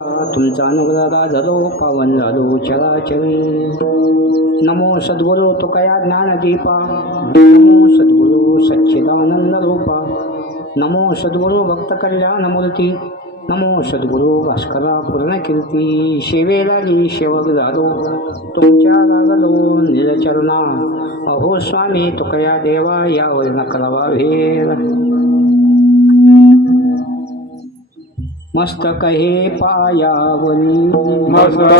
तुमचा अनुग्रह झालो पावन झालो चराचरी. नमो सद्गुरु तुकया ज्ञानदीपा. नमो सद्गुरु सच्चिदानंद रूपा. नमो सद्गुरु भक्त कल्याण मूर्ती. नमो सद्गुरु भास्करा पूर्णकीर्ती. सेवेलागी सेवक झालो तुमच्या लागलो निजचरणा. अहो स्वामी तुकया देवा यावर न करावा भेद. मस्तक हे पायावरी. मस्तक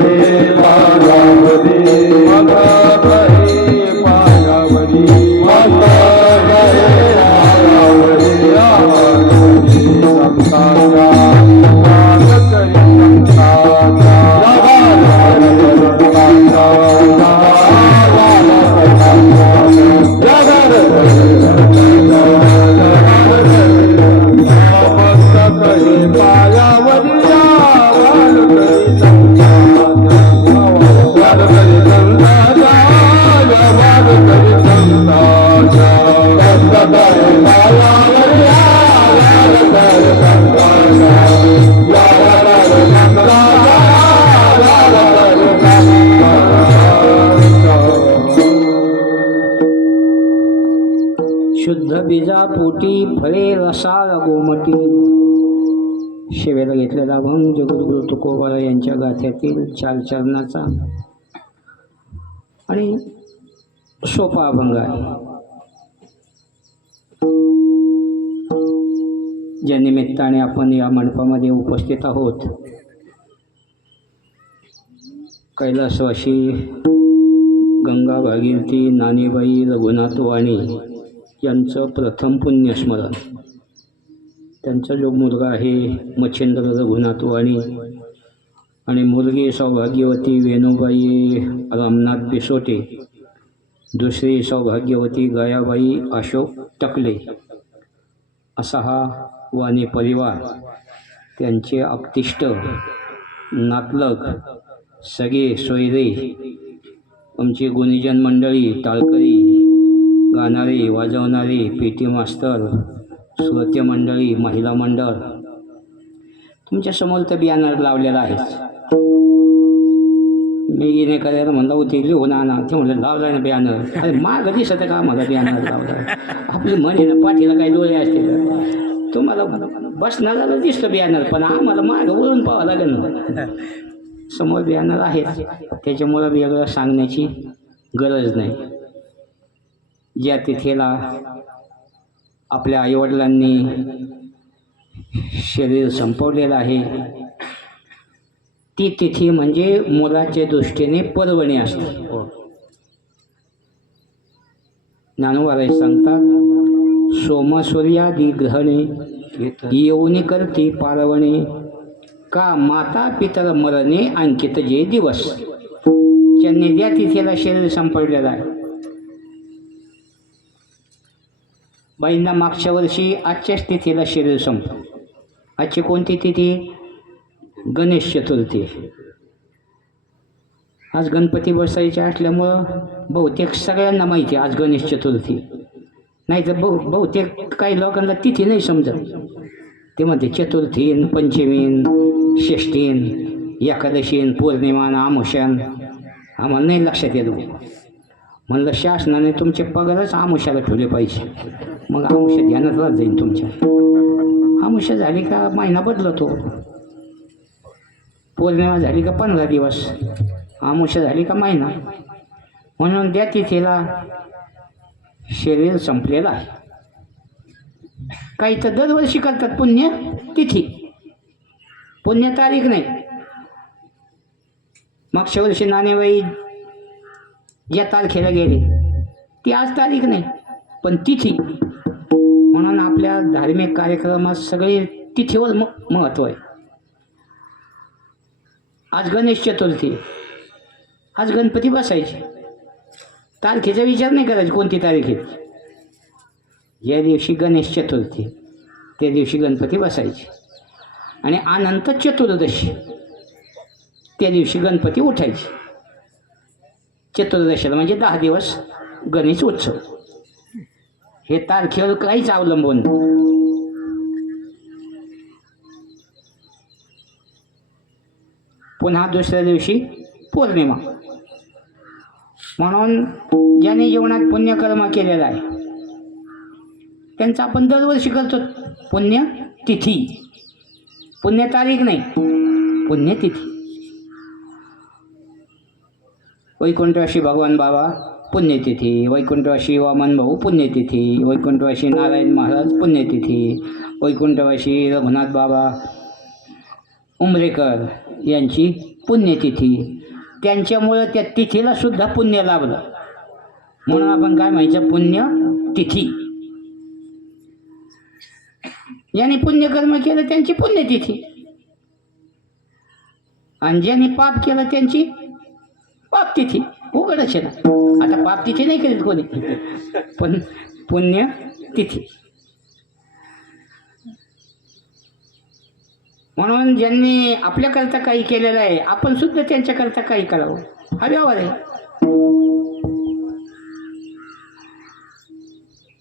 हे पायावरी. मस्तक हे पायावरी. मस्तक हे पायावरी. संताचा शुद्ध बीजा पोटी फळे रसाळ गोमटी. शेवेला घेतलेला अभंग जगद्गुरु तुकोबा यांच्या गाथ्यातील 4 चरणाचा आणि सोपा अभंग आहे. ज्या निमित्ताने आपण या मंडपामध्ये उपस्थित आहोत, कैलासवासी गंगा भागीरथी नानीबाई रघुनाथ वाणी यांचं प्रथम पुण्यस्मरण. त्यांचा जो मुलगा आहे मच्छिंद्र रघुनाथ वाणी आणि मुलगी सौभाग्यवती वेणुबाई रामनाथ पिसोटे, दुसरी सौभाग्यवती गयाबाई अशोक टकले, असा हा वाणी परिवार, त्यांचे आप्तिष्ट, नातलग, सगळे सोयरे, आमची गुणीजन मंडळी, टाळकरी, गाणारे, वाजवणारे, पेटी मास्तर, श्रोते मंडळी, महिला मंडळ, तुमच्या समोर तर बॅनर लावलेला आहेच. मी गिने करायला म्हणलं होती लिहून आणा, ते म्हणलं लावला ना बॅनर. अरे मागं दिसतं का मला बॅनर लावला? आपली म्हणे ना पाठीला काही डोळे असते, तुम्हाला बसणारा दिसतं बॅनर, पण आम्हाला मागं वळून पाहावं लागेल ना. समोर बॅनर आहे, त्याच्यामुळं वेगळं सांगण्याची गरज नाही. ज्या तिथेला आपल्या आईवडिलांनी शरीर संपवलेलं आहे, ती तिथी म्हणजे मुलाच्या दृष्टीने पर्वणी असते. ज्ञानोबाराय सांगतात, सोमसूर्यादी ग्रहणे येऊनी करती पारवणे. का माता पितर मरणे अंकित जे दिवस. त्यांनी ज्या तिथेला शरीर संपवलेलं आहे. बाईंना मागच्या वर्षी आजच्याच तिथीला शरीर संपलं. आजची कोणती तिथी? गणेश चतुर्थी. आज गणपती बसायचे असल्यामुळं बहुतेक सगळ्यांना माहिती आहे आज गणेश चतुर्थी. नाही तर बहुतेक काही लोकांना तिथी नाही समजत. ते म्हणते चतुर्थीन, पंचमीन, षष्टीन, एकादशीन, पौर्णिमान, आमुष्यान. आम्हाला नाही लक्षात येतो. म्हणलं शासनाने तुमचे पगारच आमुष्याला ठेवले पाहिजे, मग आमुष्या ध्यानात राहत जाईल तुमच्या. आमुष्या झाली का महिना बदलतो. पौर्णिमा झाली का 15 दिवस, आमुष्या झाली का महिना. म्हणून त्या तिथीला शरीर संपलेलं आहे. काही तर दरवर्षी करतात पुण्य तिथी, पुण्य तारीख नाही. मागच्या वर्षी नानीबाई ज्या तारखेला गेले ती आज तारीख नाही, पण तिथी. म्हणून आपल्या धार्मिक कार्यक्रमात सगळे तिथीवर महत्त्व आहे. आज गणेश चतुर्थी, आज गणपती बसायचे. तारखेचा विचार नाही करायचा कोणती तारीख आहे. ज्या दिवशी गणेश चतुर्थी त्या दिवशी गणपती बसायचे. आणि अनंत चतुर्दशी त्या दिवशी गणपती उठायचे. चतुर्दशीला म्हणजे 10 दिवस गणेश उत्सव. हे तारखेवर काहीच अवलंबून. पुन्हा दुसऱ्या दिवशी पौर्णिमा. म्हणून ज्यांनी जीवनात पुण्यकर्म केलेलं आहे त्यांचं आपण दरवर्षी करतो पुण्यतिथी. पुण्य तारीख नाही, पुण्यतिथी. वैकुंठवासी भगवान बाबा पुण्यतिथी, वैकुंठवासी वामन भाऊ पुण्यतिथी, वैकुंठवासी नारायण महाराज पुण्यतिथी, वैकुंठवासी रघुनाथ बाबा उमरेकर यांची पुण्यतिथी. त्यांच्यामुळं त्या तिथीला सुद्धा पुण्य लाभलं म्हणून आपण काय म्हणायचं, पुण्यतिथी. ज्यांनी पुण्यकर्म केलं त्यांची पुण्यतिथी आणि ज्यांनी पाप केलं त्यांची पापतिथी. उघडच आहे ना. आता पापतिथी नाही करीत कोणी, पण पुण्यतिथी. म्हणून ज्यांनी आपल्याकरता काही केलेलं आहे आपण सुद्धा त्यांच्याकरता काही करावं, हा व्यवहार आहे.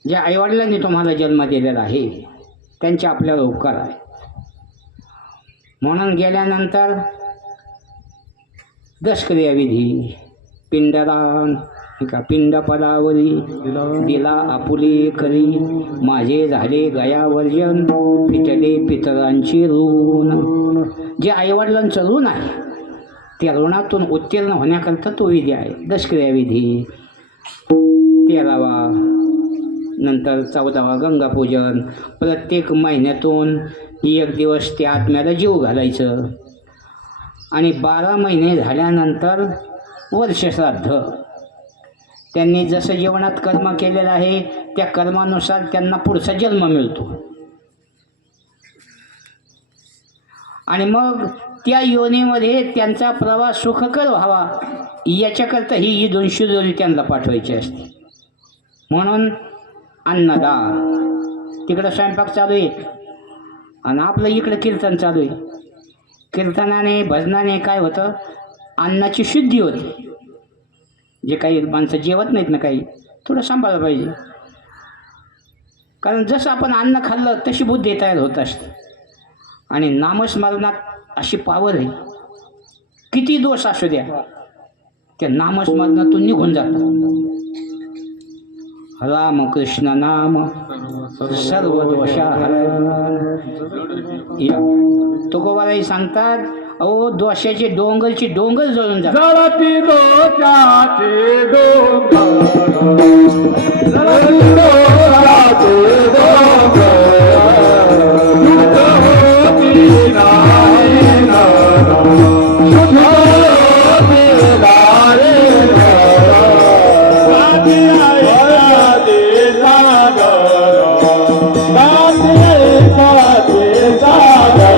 ज्या आईवडिलांनी तुम्हाला जन्म दिलेला आहे त्यांचे आपल्यावर उपकार आहे. म्हणून गेल्यानंतर दशक्रियाविधी, पिंडदान, पिंडपदावरी दिला आपुले करी, माझे झाले गयावर्जन, पिटले पितरांची ऋण. जे आईवडिलांचं ऋण आहे त्या ऋणातून उत्तीर्ण होण्याकरता तो विधी आहे दशक्रियाविधी. 13वा, नंतर 14वा गंगापूजन. प्रत्येक महिन्यातून 1 दिवस त्या आत्म्याला जीव घालायचं आणि 12 महिने झाल्यानंतर वर्षश्राद्ध. त्यांनी जसं जीवनात कर्म केलेलं आहे त्या कर्मानुसार त्यांना पुढचा जन्म मिळतो आणि मग त्या योनीमध्ये त्यांचा प्रवास सुखकर व्हावा याच्याकरता ही ईद शिदोरी त्यांना पाठवायची असते. म्हणून अन्नदान, तिकडं स्वयंपाक चालू आहे आणि आपलं इकडं कीर्तन चालू आहे. कीर्तनाने भजनाने काय होतं, अन्नाची शुद्धी होते. जे काही माणसं जेवत नाहीत ना, काही थोडं सांभाळलं पाहिजे. कारण जसं आपण अन्न खाल्लं तशी बुद्धी तयार होत असते आणि नामस्मरणात अशी पावर आहे. किती दोष असू द्या त्या नामस्मरणातून निघून जातात. रामकृष्ण नाम सर्व दोषाहरण. तुकोबाराही सांगतात, अहो दोषाचे डोंगरची डोंगर जळून जातात. जळती दोषाचे डोंगर, जळती दोषाचे डोंगर, शुद्ध होती नाही नर, शुद्ध होती नाही नर, राती आहे ते सागर, राती आहे ते सागर.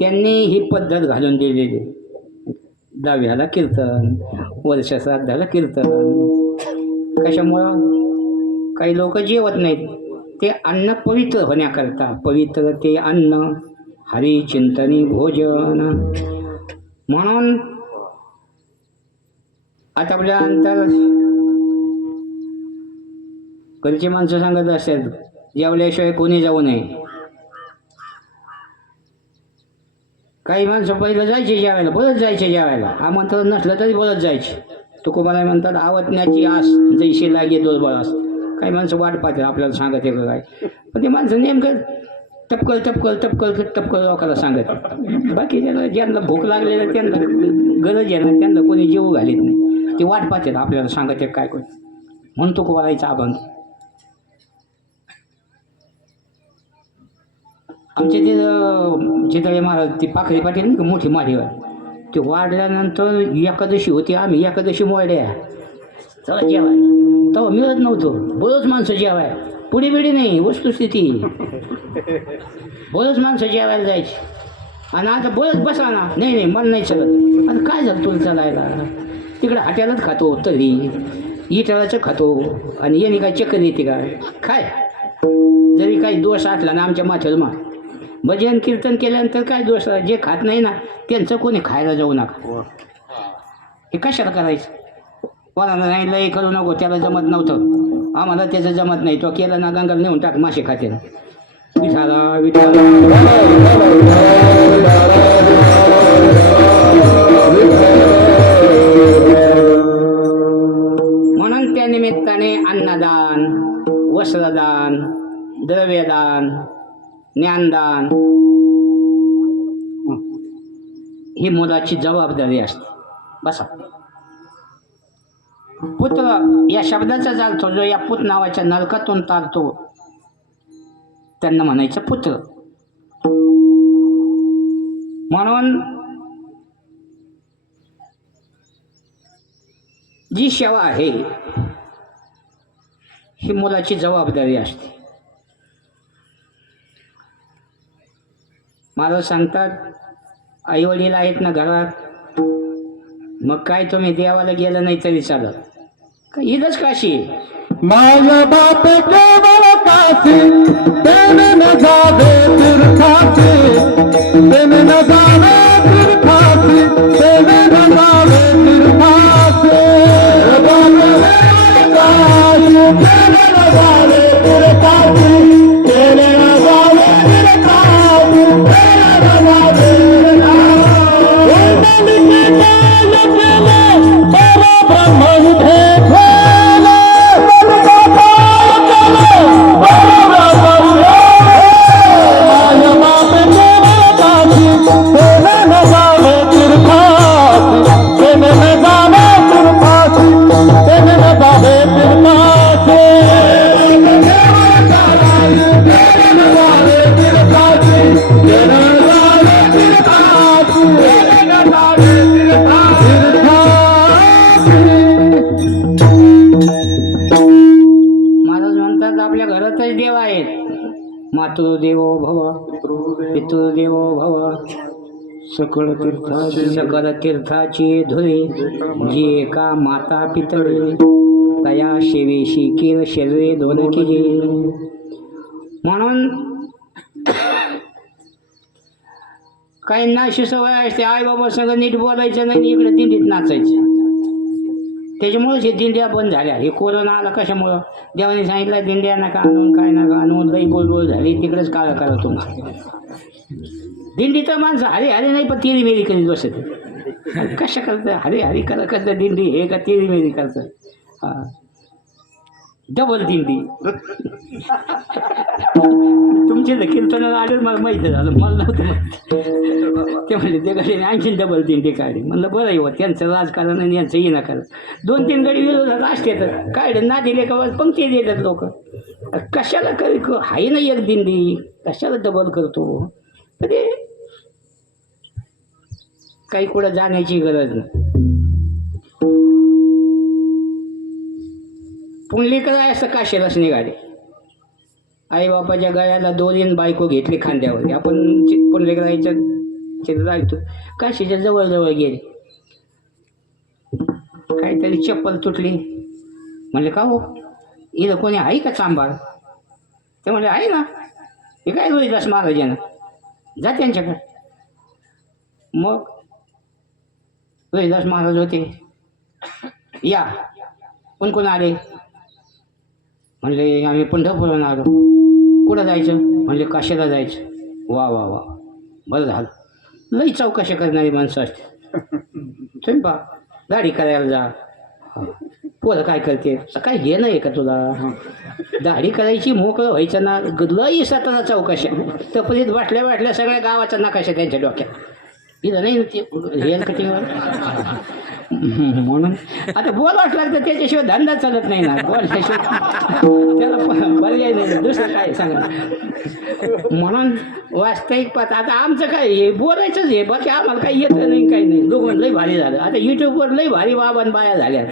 त्यांनी ही पद्धत घालून दिलेली. दहाव्याला कीर्तन, वर्षश्राद्धाला कीर्तन. कशामुळं? काही लोक जेवत नाहीत, ते अन्न पवित्र होण्याकरता. पवित्र ते अन्न हरिचिंतनी भोजन. म्हणून आता आपल्यानंतर घरची माणसं सांगत असतात जेवल्याशिवाय कोणी जाऊ नये. काही माणसं पहिलं जायचे जेवायला, बोलत जायचे जेवायला. आमंत्रण नसलं तरी बोलत जायचे. तुकोबाराय म्हणतात आवतण्याची आस जैशी लागे दुर्बळास. काही माणसं वाट पाहतात आपल्याला सांगत आहे का काय, पण ते माणसं नेमकं टपकल टपकल टपकल टपकल लोकांना सांगत. बाकी ज्यांना भूक लागलेलं त्यांना गरज आहे ना, त्यांना कोणी जेवू घालीत नाही. ते वाट पाहतात आपल्याला सांगत आहे काय कोण, म्हणतो को बोलायचा अभंग. आमच्या तिथं चितळे महाराज ती पाखरी पाटील नाही का मोठी माडीवर, ते वाढल्यानंतर एकादशी होती, आम्ही एकादशी मोड्या चला जेवाय, तेव्हा मिळत नव्हतं. बरंच माणसं जेवाय, पुढे बिडी नाही वस्तुस्थिती, बरंच माणसं जेवायला जायची. आणि आता बरंच बसा ना, नाही नाही मला नाही चालत. आता काय झालं तुला चालायला, तिकडं हॉटेलात खातो तरी इटळाचं खातो, आणि याने काय चक्कर येते काय जरी काही दोष असला ना आमच्या माथ्यावर मा भजन कीर्तन केल्यानंतर काय दोष, जे खात नाही ना त्यांचं कोणी खायला जाऊ नका. हे कशाला करायचं, कोणाला नाही लय करू नको, त्याला जमत नव्हतं, आम्हाला त्याचं जमत नाही, तो केला ना गंगाला नेऊन टाक मासे खाते. विठाला विठाला म्हणून त्या निमित्ताने अन्नदान, वस्त्रदान, द्रव्यदान, ज्ञानदान ही मुलाची जबाबदारी असते. बसा. पुत्र या शब्दाचा चालतो, जो या पुत नावाच्या नरकातून तारतो त्यांना म्हणायचं पुत्र. म्हणून जी सेवा आहे ही मुलाची जबाबदारी असते. मला सांगतात आई वडील आहेत ना घरात, मग काय तुम्ही देवाला गेलं नाही तरी चालत, इथंच काशी माझ्या बाप केवळ काशी, तेने न जावे तीर्थाची, तेने न जावे तीर्थाची, तेने न जावे तीर्थाची. तेने न जावे तीर्थाची, तेने न जावे तीर्थाची, तेने न जावे देव आहेत. मातृदेवो भव, पितृदेवो भव, सकळ तीर्थाची धुळे, जी एका माता पितळे, तया शेवेशी केर शरीरे दोन केले. म्हणून काहींना अशी सवय असते, आई बाबा सगळं नीट बोलायचं नाही, इकडे दिंडीत नाचायचं. त्याच्यामुळेच हे दिंड्या बंद झाल्या. हे कोरोना आला कशामुळं, देवाने सांगितलं दिंड्या नका आणून, काय नका आणून, लई बोलबोल झाली, तिकडेच काळा करा तुम्हाला. दिंडी तर माणसं हरे हरे नाही, पण तेरी मेरी करीत बसत. कशा करतं हरे हरी करा करतं दिंडी, हे का तेरी मेरी करतं. हां, डबल दिंडी. तुमचे तर कीर्तनाला आलेच मला माहिती झालं, मला नव्हतं माहिती. ते म्हणले ते गाडीने आणखीन डबल दिंडी काढली. म्हणलं बरं आहे, त्यांचं राजकारण आणि यांचं येणं करा. 2-3 गाडी विरोधात असते तर काय ना दिले का पंक्ती देतात लोक. कशाला हाय ना एक दिंडी, कशाला डबल करतो. तरी काही कुठं जाण्याची गरज नाही. पुंडलिकराय असं काशीलाच निघाले. आई बापाच्या गळ्याला दोरीन बायको घेतली खांद्यावर. आपण पुंडलिकरायच्या चित्र ऐकतो. काशीच्या जवळजवळ गेले, काहीतरी चप्पल तुटली. म्हणले का हो, इथं कोणी आहे का सांभाळ. ते म्हणले आहे ना, हे काय रोहिदास महाराजांना, जा त्यांच्याकडे. मग रोहिदास महाराज होते. या कोण आले. म्हणले आम्ही पंढरपूरहून आलो. कुठं जायचं. म्हणले काशीला जायचं. वा वा वा, बरं झालं. लई चौकशी करणारी माणसं असते. तुम्ही पा गाडी करायला जा. पोरं काय करते काय हे नाही का तुला दाढी करायची मोकळं व्हायचं ना लई साताना चौकशा तपरीत वाटल्या वाटल्या सगळ्या गावाचा नकाशा त्यांच्या डोक्यात इथं नाही ना ते हेअर कटिंगवर म्हणून आता बोल वाटलं तर त्याच्याशिवाय धंदा चालत नाही ना बोलल्याशिवाय त्याला पर्याय नाही दुसरं काय सांगा म्हणून वास्तविक पाहता आता आमचं काय हे बोलायचंच हे बाकी आम्हाला काही येतं नाही काही नाही दोघं लई भारी झालं आता युट्यूबवर लई भारी बाबान बाया झाल्या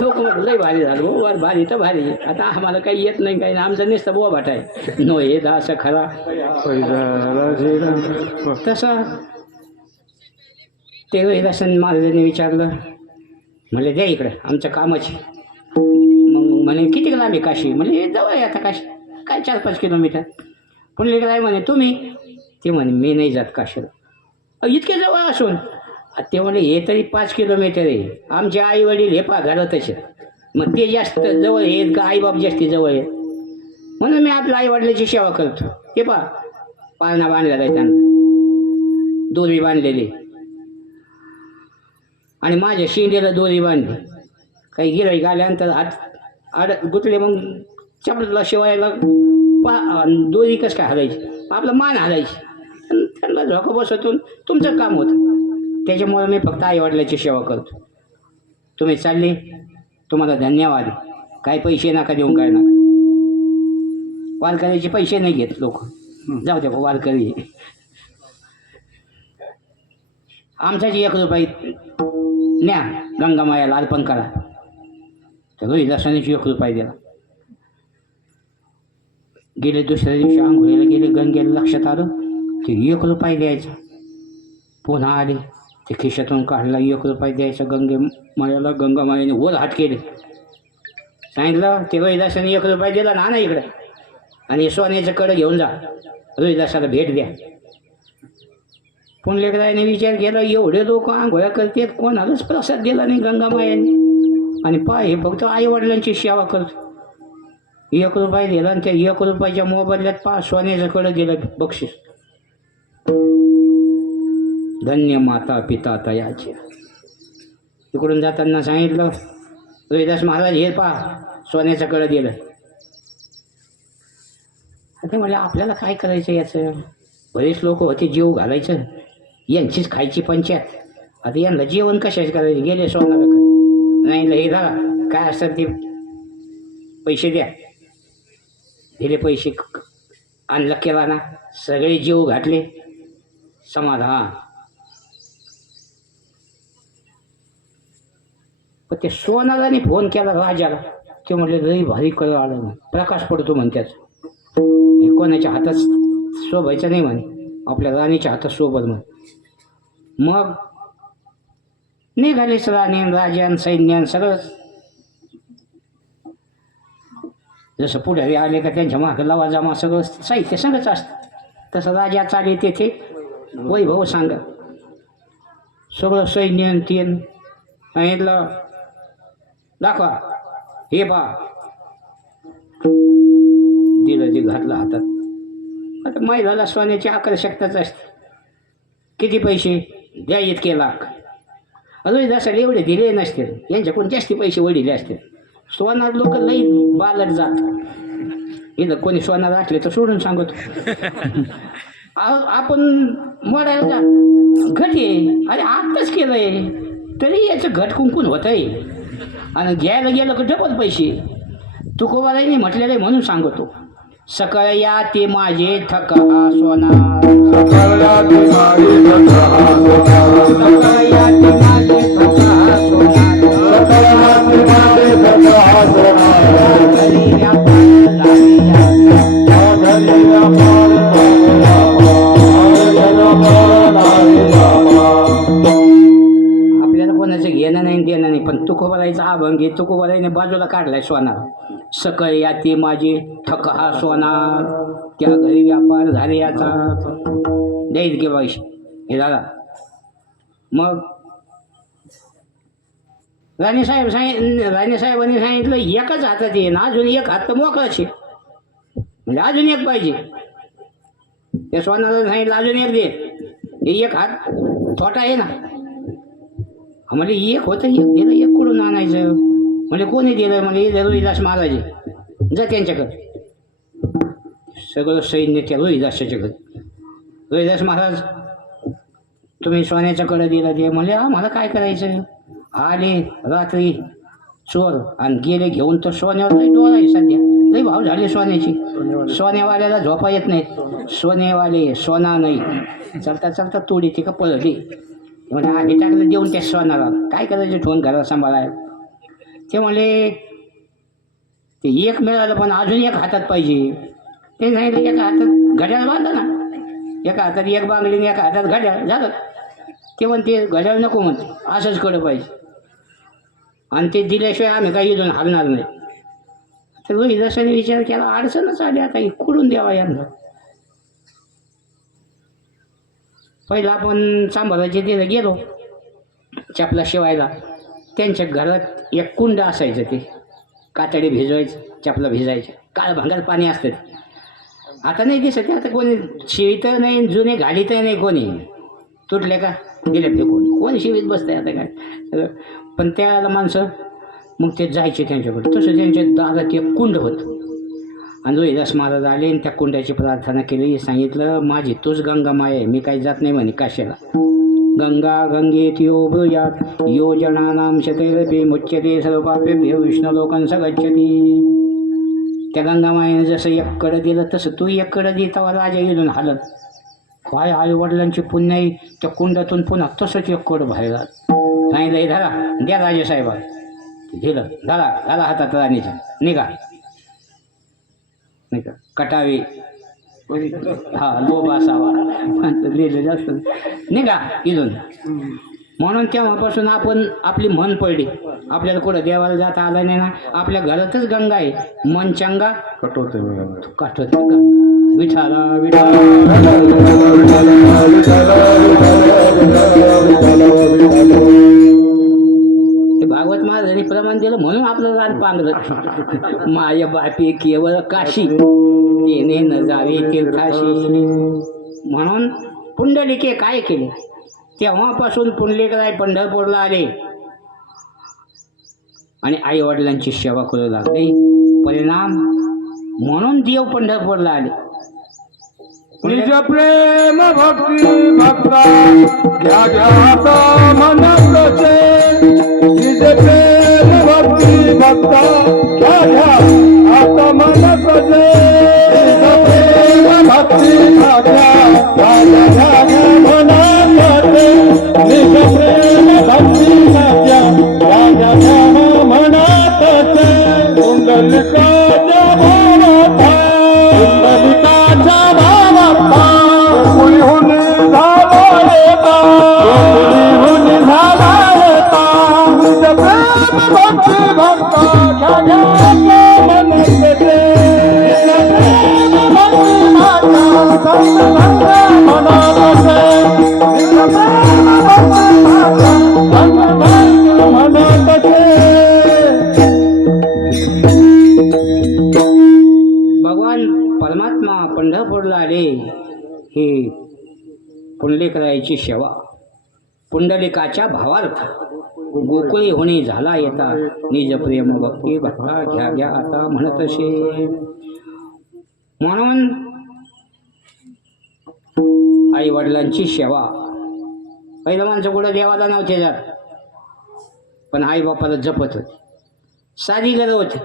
लोक लई भारी झालं हो वर भारी तर भारी आता आम्हाला काही येत नाही काही नाही आमचं नुसतं बोभाट आहे नो येत असं खरा तसं ते रसन महाराजांनी विचारलं म्हणले द्या इकडं आमच्या कामाची मग म्हणे किती लांब आहे काशी म्हणजे जवळ आहे आता काशी काय 4-5 किलोमीटर पुढले काय म्हणे तुम्ही ते म्हणे मी नाही जात काशीला इतके जवळ असून ते म्हणे हे तरी 5 किलोमीटर आहे आमचे आई वडील हे पा घरातच मग ते जास्त जवळ आहेत का आईबाप जास्ती जवळ आहेत म्हणून मी आपल्या आई वडिलांची सेवा करतो ते पा पाळणा बांधलेला आहे त्यांना दोरी बांधलेली आणि माझ्या शिंदेला दोरी बांधली काही गिराईक आल्यानंतर हात गुतले मग चपला शिवायला दोरी कसं काय हलायची आपलं मान हलायची त्यांना झोका बसवतून तुमचं काम होतं त्याच्यामुळे मी फक्त आईवडिलांची सेवा करतो तुम्ही चालले तुम्हाला धन्यवाद काही पैसे नका देऊन काय नका वारकऱ्याचे पैसे नाही घेत लोक जाऊ द्या वारकरी आमच्याची 1 रुपये न्या गंगामायाला अर्पण करा तर रोहिदासानेची 1 रुपया दिला गेले दुसऱ्या दिवशी आंघोळीला गेले गंगेला लक्षात आलं ते 1 रुपया द्यायचा पुन्हा आले ते खिशातून काढला 1 रुपया द्यायचा गंगेमायाला गंगामायाने वर हात केले सांगितलं ते रोहिदासाने 1 रुपया दिला ना इकडं आणि सोन्याचं कडं घेऊन जा रोहिदासाला भेट द्या पुंडलिकरायाने विचार केला एवढे लोक आंघोळ्या करतात कोणालाच प्रसाद दिला नाही गंगामायाने आणि हे फक्त आईवडिलांची सेवा करतो 1 रुपया दिला आणि त्या 1 रुपयाच्या मोबदल्यात सोन्याचं कडं दिलं बक्षीस धन्य माता पिता तयाचे इकडून जाताना सांगितलं रोहिदास महाराज हे सोन्याचं कडं दिलं आता म्हणलं आपल्याला काय करायचं याचं बरेच लोक होते जीव घालायचं यांचीच खायची पंचायत आता यांना जेवण कशाच करायचे गेले सोनाला नाही हे झाला काय असतात ते पैसे द्या दिले पैसे आणलं केला ना सगळे जीव घातले समाधान पण ते सोनालाने फोन केला राजाला ते म्हटले लई भारी कळ आलं प्रकाश पडतो म्हणत्याच कोणाच्या हातात शोभायचं नाही म्हणे आपल्या राणीच्या हातात शोभत म्हणे मग निघालेच राणी राजान सैन्यान सगळं जसं पुढारी आले का त्यांच्या मागं लवाजमा सगळं साहित्य सगळंच असतं तसं राजा चाले तेथे वैभव सांगा सगळं सैन्य तीन सांगितलं दाखवा हे पा दिलं ते घातलं हातात आता महिलाला सोन्याची आकर्षकताच असते किती पैसे द्या इतके लाख अजून जसं एवढे दिले नसते यांच्याकडून जास्ती पैसे वडिले असते सोनार लोक लई बालट जात इथं कोणी सोनार असले तर सोडून सांगतो आपण मोडायला जा घट आहे अरे आत्ताच केलं आहे तरी याचं घट कुंकून होत आहे आणि घ्यायला गेलं की डबल पैसे तुकोबाराईने म्हटलेलं आहे म्हणून सांगतो सकळ या ते माझे थक हा सोना सकळ या ते माझे थक हा सोना आपल्याला कोणाचं घेणं नाही देणं नाही पण तुकोबाराईचा अभंग घे तुकोबाराईने बाजूला काढलाय सोना सकळ याती माझे थक हा सोनार त्या घरी व्यापार झाले याचा द्यायच घे पैसे हे दादा मग राणीसाहेबांनी सांगितलं एकच हातात ये ना अजून एक हात तर मोकळाच आहे म्हणजे अजून एक पाहिजे त्या सोनाला सांगितलं अजून एक दे हे एक हात छोटा आहे ना म्हणजे एक होतं एक दिलं एक कुठून आणायचं म्हणजे कोणी दिलं म्हणजे इथे रोहिदास महाराज आहे. जा त्यांच्याकडे. सगळं सैन्य त्या रोहिदासाच्याकडे. रोहिदास महाराज तुम्ही सोन्याचं कडं दिलं ते म्हणजे मला काय करायचं. आले रात्री चोर आणि गेले घेऊन. तर सोन्यावर लई डोळा आहे सध्या, लई भाव झाले सोन्याची. सोन्यावाल्याला झोपा येत नाही. सोनेवाले सोना नाही. चलता चलता तोडी ती का पळली म्हणजे आम्ही टाकलं देऊन त्या सोनाला. काय करायचं ठेवून घरात सांभाळाय. ते म्हणले ते एक मिळालं पण अजून एक हातात पाहिजे. ते सांगितलं एका हातात घड्याळ बांधा ना. एका हातात एक बांगडी आणि एका हातात घड्याळ झालं. ते म्हणते घड्याळ नको म्हणते, असंच कडं पाहिजे. आणि ते दिल्याशिवाय आम्ही काही इथून हलणार नाही. तर रोहिदासाने विचार केला अडचणच आली आता कुठून द्यावा यांना. पहिला आपण सांभाळायचे तिथं गेलो चपला शिवायला. त्यांच्या घरात एक कुंड असायचं, ते कातडी भिजवायचं, चपला भिजायच्या. काळ भांगार पाणी असतं. आता नाही दिसत. आता कोणी शिवित नाही, जुने घालीत नाही. कोणी तुटले का गेले फेकून. कोणी शिवीत बसतंय आता काय. पण त्याला माणसं मग ते जायचे त्यांच्याकडे. तसं त्यांच्या दारात एक कुंड होतं. आणि रोहिदास महाराज आले आणि त्या कुंडाची प्रार्थना केली. सांगितलं माझी तूच गंगा माय आहे, मी काही जात नाही म्हणे काशीला. गंगा गंगेत यो ब्रूयात योजनानाम शतैरपि मुच्यते सर्वपापेभ्यो विष्णुलोकं गच्छति. त्या गंगामाईने जसं एक कडं दिलं तसं तू एक कडं दे. तेव्हा राजा इथून हालत. काय आई वडिलांची पुण्याई. त्या कुंडातून पुन्हा तसंच एक कडं बाहेर आलं. सांगितलं धरा द्या राजेसाहेबा. दिलं धरा घाला हातात राणीच्या. निघा नाही का कटावे हा लोभ असावा लिहिलं जास्त. निघा इथून. म्हणून तेव्हापासून आपण आपली मन पडली. आपल्याला कुठं देवाला जाता आलं नाही ना. आपल्या घरातच गंगा आहे. मन चंगा कटोते गंगा. विठाला विठाला भागवत महाराजांनी प्रमाण दिलं म्हणून आपलं रान पांगलं. माय बापी केवळ काशी तेने न जावे तीर्थाशी. म्हणून पुंडलिके काय केले. तेव्हापासून पुंडलिकराय पंढरपूरला आले आणि आई वडिलांची सेवा करू लागले. परिणाम म्हणून देव पंढरपूरला आले. निज प्रेम भक्ती भक्ता घ्या घ्या मनसे. निज प्रेम भक्ती भक्ता घ्या घ्या आता मनसे. निज प्रेम भक्ती भक्ता घ्या घ्या मनसे. निज प्रेम भक्ती भक्ता घ्या घ्या मनसे. कुंडलिकाच्या भावाचा कुंडलिकाच्या भावाचा कुणीहून झाला येता कुणीहून झाला येता. निज प्रेम भक्ती भक्ता घ्या घ्या मनसे. निज प्रेम भक्ती भक्ता मनसे. निज प्रेम भक्ती भक्ता मनसे. भगवान परमात्मा पंढरपूरला आले. हे पुंडलिकरायाची सेवा. पुंडलिकाच्या भावार्थ गोकुळी होणे झाला येता. निज प्रेम भक्ती भक्ता घ्या घ्या आता म्हणत असे. म्हणून आई वडिलांची सेवा. पहिलं माणसं कुठं देवाला नव्हते जात पण आई बापाला जपत होते. साधी घरं होती.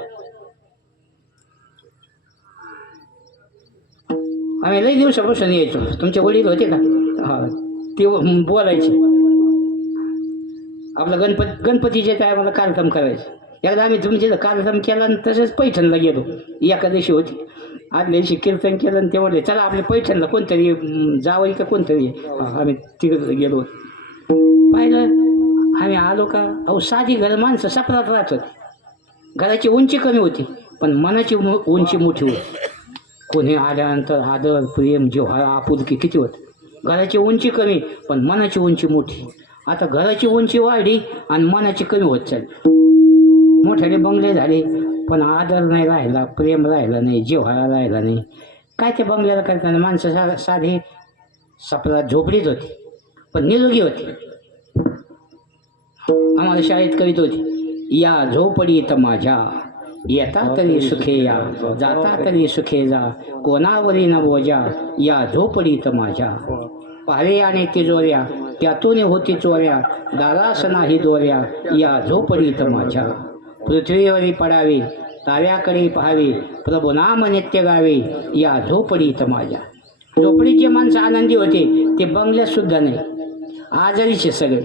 आम्ही लई दिवसापासून यायचो. तुमचे वडील होते का हा ते बोलायचे. आपला गणपतीचे टायमाला कार्यक्रम करायचे. एकदा आम्ही तुमचे कार्यक्रम केला आणि तसंच पैठणला गेलो. एकादशी होती. आदल्या दिवशी कीर्तन केलं आणि ते म्हणले चला आपल्या पैठणला कोणतरी जावं का कोणतरी. आम्ही तिकडे गेलो. पाहिलं आम्ही आलो का अहो साधी घर माणसं सापरात राहत होती. घराची उंची कमी होती पण मनाची उंची मोठी होती. कोणी आल्यानंतर आदर प्रेम जिव्हाळा आपुलकी किती होत. घराची उंची कमी पण मनाची उंची मोठी. आता घराची उंची वाढली आणि मनाची कमी होत चालली. मोठ्याने बंगले झाले पण आदर नाही राहिला, प्रेम राहिला नाही, जिव्हाळा राहिला नाही. काय ते बंगल्याला करताना माणसं साधे सपरात झोपडीत होती पण निरोगी होती. आम्हाला शाळेत करीत होती या झोपडीत माझ्या येता तरी सुखे या जाता तरी सुखे जा कोणावरी न बोजा या झोपडीत माझ्या पारे आणि तिजोऱ्या त्यातून होती चोऱ्या दारास नाही दोऱ्या या झोपडीत माझ्या पृथ्वीवरी पडावे ताऱ्याकडे पाहावे प्रभू नाम नित्य गावे या झोपडीत माझ्या. झोपडीचे माणसं आनंदी होते ते बंगल्यात सुद्धा नाही, आजारीचे सगळे.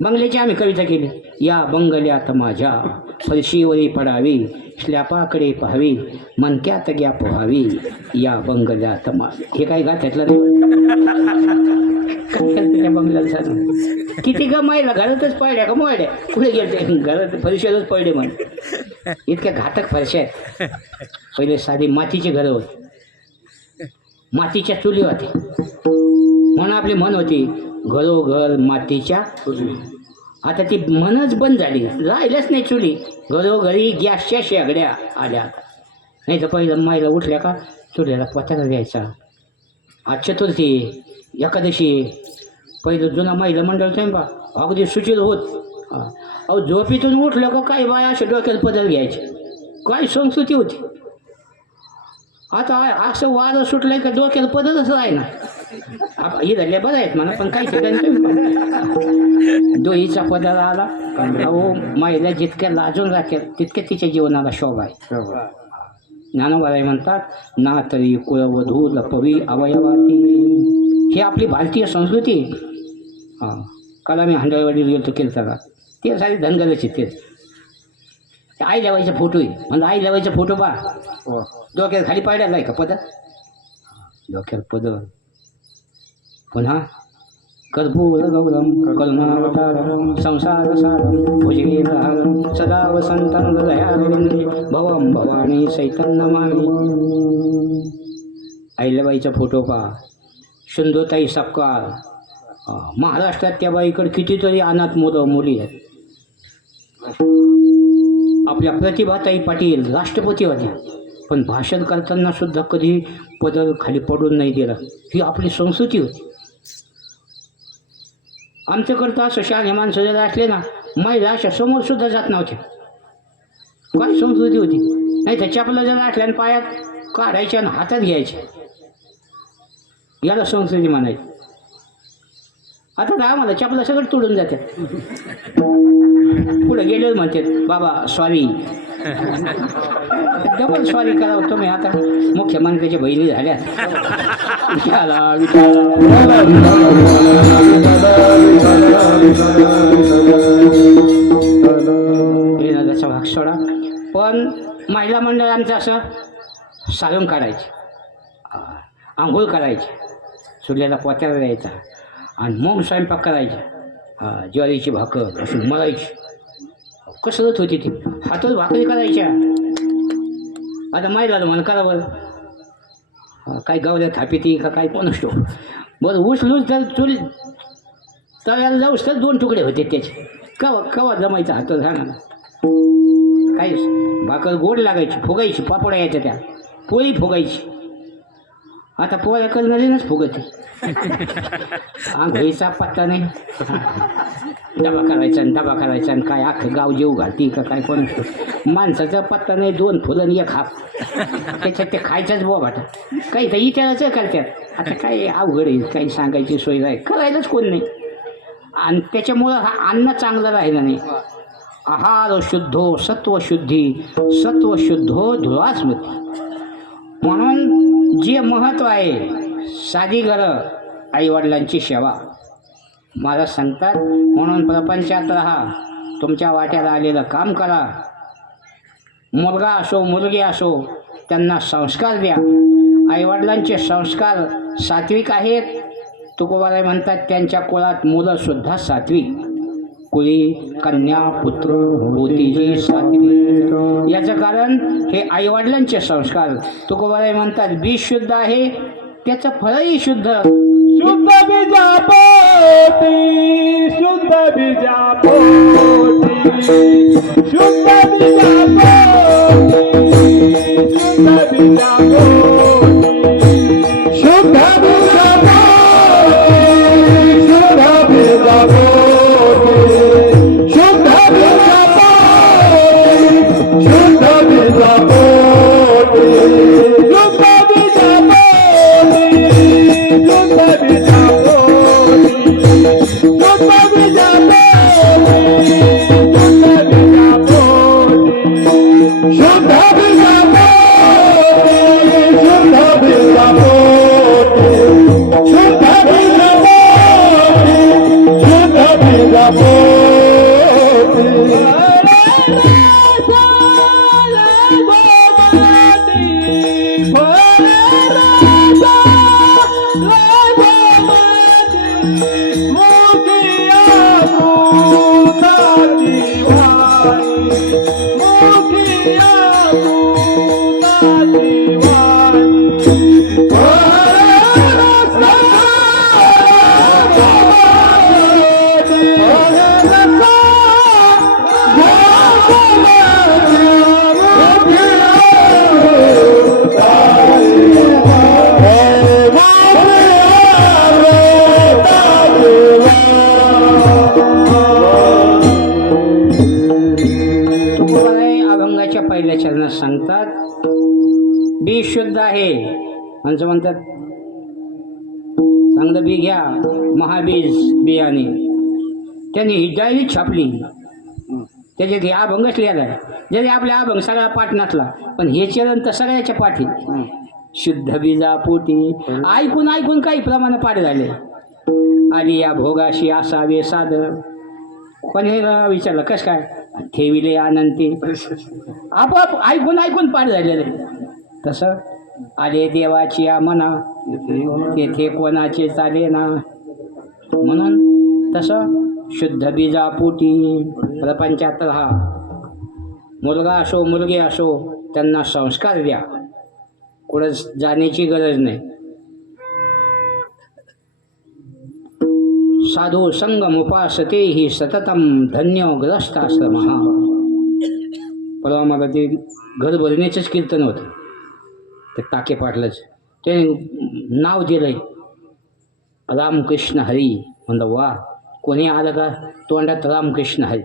बंगल्याची आम्ही कविता केली. या बंगल्यात माझ्या फरशीवरी पडावी श्लॅपाकडे पाहावी मनक्यात ग्या पोहावी या बंगल्यात हे काही घातलं नाही त्या बंगल्यात झालं. किती गमायला घरातच पडल्या गमावल्या पुढे गेले घरात फरशीवरच पडले म्हणे. इतक्या घातक फरशा आहेत. पहिले साधी मातीची घरं होती, मातीच्या चुली होती म्हणून आपली म्हण होती घरोघर मातीच्या चुली. आता ती म्हणच बंद झाली, राहिल्याच नाही चुली. घरोघरी गॅसच्या शेगड्या आल्या. नाही तर पहिलं माईला उठल्या का चुलीला पत्रा द्यायचा. आज चतुर्थी एकादशी पहिलं जुना महिला मंडळ स्वयंपाक अगदी सुचिल होत. अहो झोपीतून उठलं का काही बाय असे डोक्यात पदर घ्यायचे, काय संस्कृती होती. आता असं वारं सुटलंय का डोक्याला पदरच आहे ना. इधरल्या बरं आहेत म्हणा पण काही ठिकाणी दोहीचा पदर आला. अहो महिला जितक्या लाजून राहतील तितक्या तिच्या जीवनाला शोभा आहे. ज्ञानोबाई म्हणतात ना तरी कुळवधू लपवी अवयवाती. ही आपली भारतीय संस्कृती. हां काला मी हंडळवाडीला गेलो केलं ते सारी धनगरच तेच. आई लावायचा फोटो आहे म्हणजे आई लावायचा फोटो बा डोक्यात खाली पाडला आहे का पदर, डोक्यात पदर. पुन्हा कर्पूर गौरम करुणावतारम संसार सारम भुजगेंद्रहारम सदा वसंतं हृदयारविंदे भवं भवानी चैतन्यमानी. अहिल्याबाईचा फोटो पहा. सिंधुताई सपकाळ. महाराष्ट्रात त्या बाईकडे कितीतरी अनाथ मुलं मुली आहेत. आपल्या प्रतिभाताई पाटील राष्ट्रपती होत्या पण भाषण करताना सुद्धा कधी पदर खाली पडून नाही दिला. ही आपली संस्कृती होती. आमच्याकडं असं शहाणे माणसं जर असले ना महिला अशा समोर सुद्धा जात नव्हत्या. काय संस्कृती होती. नाही तर चपला जर असल्या आणि पायात काढायच्या आणि हातात घ्यायचे याला संस्कृती म्हणायची. आता काय आम्हाला चपला सगळं तुडून जाते. पुढे गेले म्हणते बाबा सॉरी डबल सॉरी करावं तुम्ही. आता मुख्यमंत्र्याच्या बहिणी झाल्या. त्याचा भाग सोडा. पण महिला मंडळ आमचं असं सारून काढायचे, आंघोळ करायचे, चुल्याला पोत्याला द्यायचा आणि मग स्वयंपाक करायचा. ज्वारीची भाकर अशी मळायची. कसरत होती ती. हातच भाकरी करायच्या. आता महिलाला म्हण करा बरं काय गावल्या थापीती का काय कोण असतो बरं उचलूच तर चुल तव्याला जाऊस तर 2 तुकडे होते त्याचे. कवा कवा जमायचा हात झाला काही भाकर गोड लागायची फुगायची. पापड्या यायच्या त्या पोळी फुगायची. आता पोळ्या करणारीनच फुगती. आंघोळीचा पत्ता नाही. डबा करायचा आणि काय अख्खं गाव जेव घालती का काय कोण असतो. माणसाचा पत्ता नाही. 2 फुलं 1 हाप त्याच्यात ते खायचाच बोबाटा. काही तर विचारायचं करतात. आता काय अवघड आहे काही सांगायची सोय नाही करायलाच कोण नाही. आणि त्याच्यामुळं हा अन्न चांगलं राहिलं नाही. आहार शुद्धो सत्वशुद्धी सत्वशुद्धो धुवास्मृती. म्हणून जे महत्त्व आहे साधी घरं आईवडिलांची सेवा महाराज सांगतात. म्हणून प्रपंचात राहा, तुमच्या वाट्याला आलेलं काम करा. मुलगा असो मुलगी असो त्यांना संस्कार द्या. आईवडिलांचे संस्कार सात्विक आहेत. तुकोबाराय म्हणतात त्यांच्या कुळात मुलंसुद्धा सात्विक. कुळी कन्या पुत्र होती सात्विक. याचं कारण हे आईवडिलांचे संस्कार. तुकोबाराय म्हणतात बीज शुद्ध आहे त्याचं फळही शुद्ध. शुद्ध बीजा पोटी शुद्ध बीजा पोटी शुद्ध बीजा पोटी शुद्ध बीजा पोटी शुद्ध बीजा पोटी शुद्ध बीजा पोटी शुद्ध बीजा बीज शुद्ध आहे माणसं म्हणतात चांगलं बी घ्या महाबीज बियाणे. त्यांनी ही डायरी छापली त्याच्यात हे अभंगच लिहिला आहे. जरी आपल्या अभंग सगळा पाठ नसला पण हे चरण तर सगळ्याच्या पाठी. शुद्ध बीजा पोटी ऐकून ऐकून काही प्रमाण पाठ झाले. आली या भोगाशी असावे सादर. कोणी विचारलं कसं काय ठेविले अनंती. आपोआप ऐकून ऐकून पाठ झालेले. तसं आले देवाची या मना तेथे कोणाचे चाले ना. म्हणून तसं शुद्ध बीजा पोटी प्रपंचात राहा. मुलगा असो मुलगी असो त्यांना संस्कार द्या. कुठं जाण्याची गरज नाही. साधू संगम उपासते ही सततम धन्य ग्रस्त आश्रम. परवा मला ते घर भरण्याचंच कीर्तन होतं ते टाके पाटलंच. ते नाव दिलंय रामकृष्ण हरी. म्हणलं वा कोणी आलं का तोंडात रामकृष्ण हरी.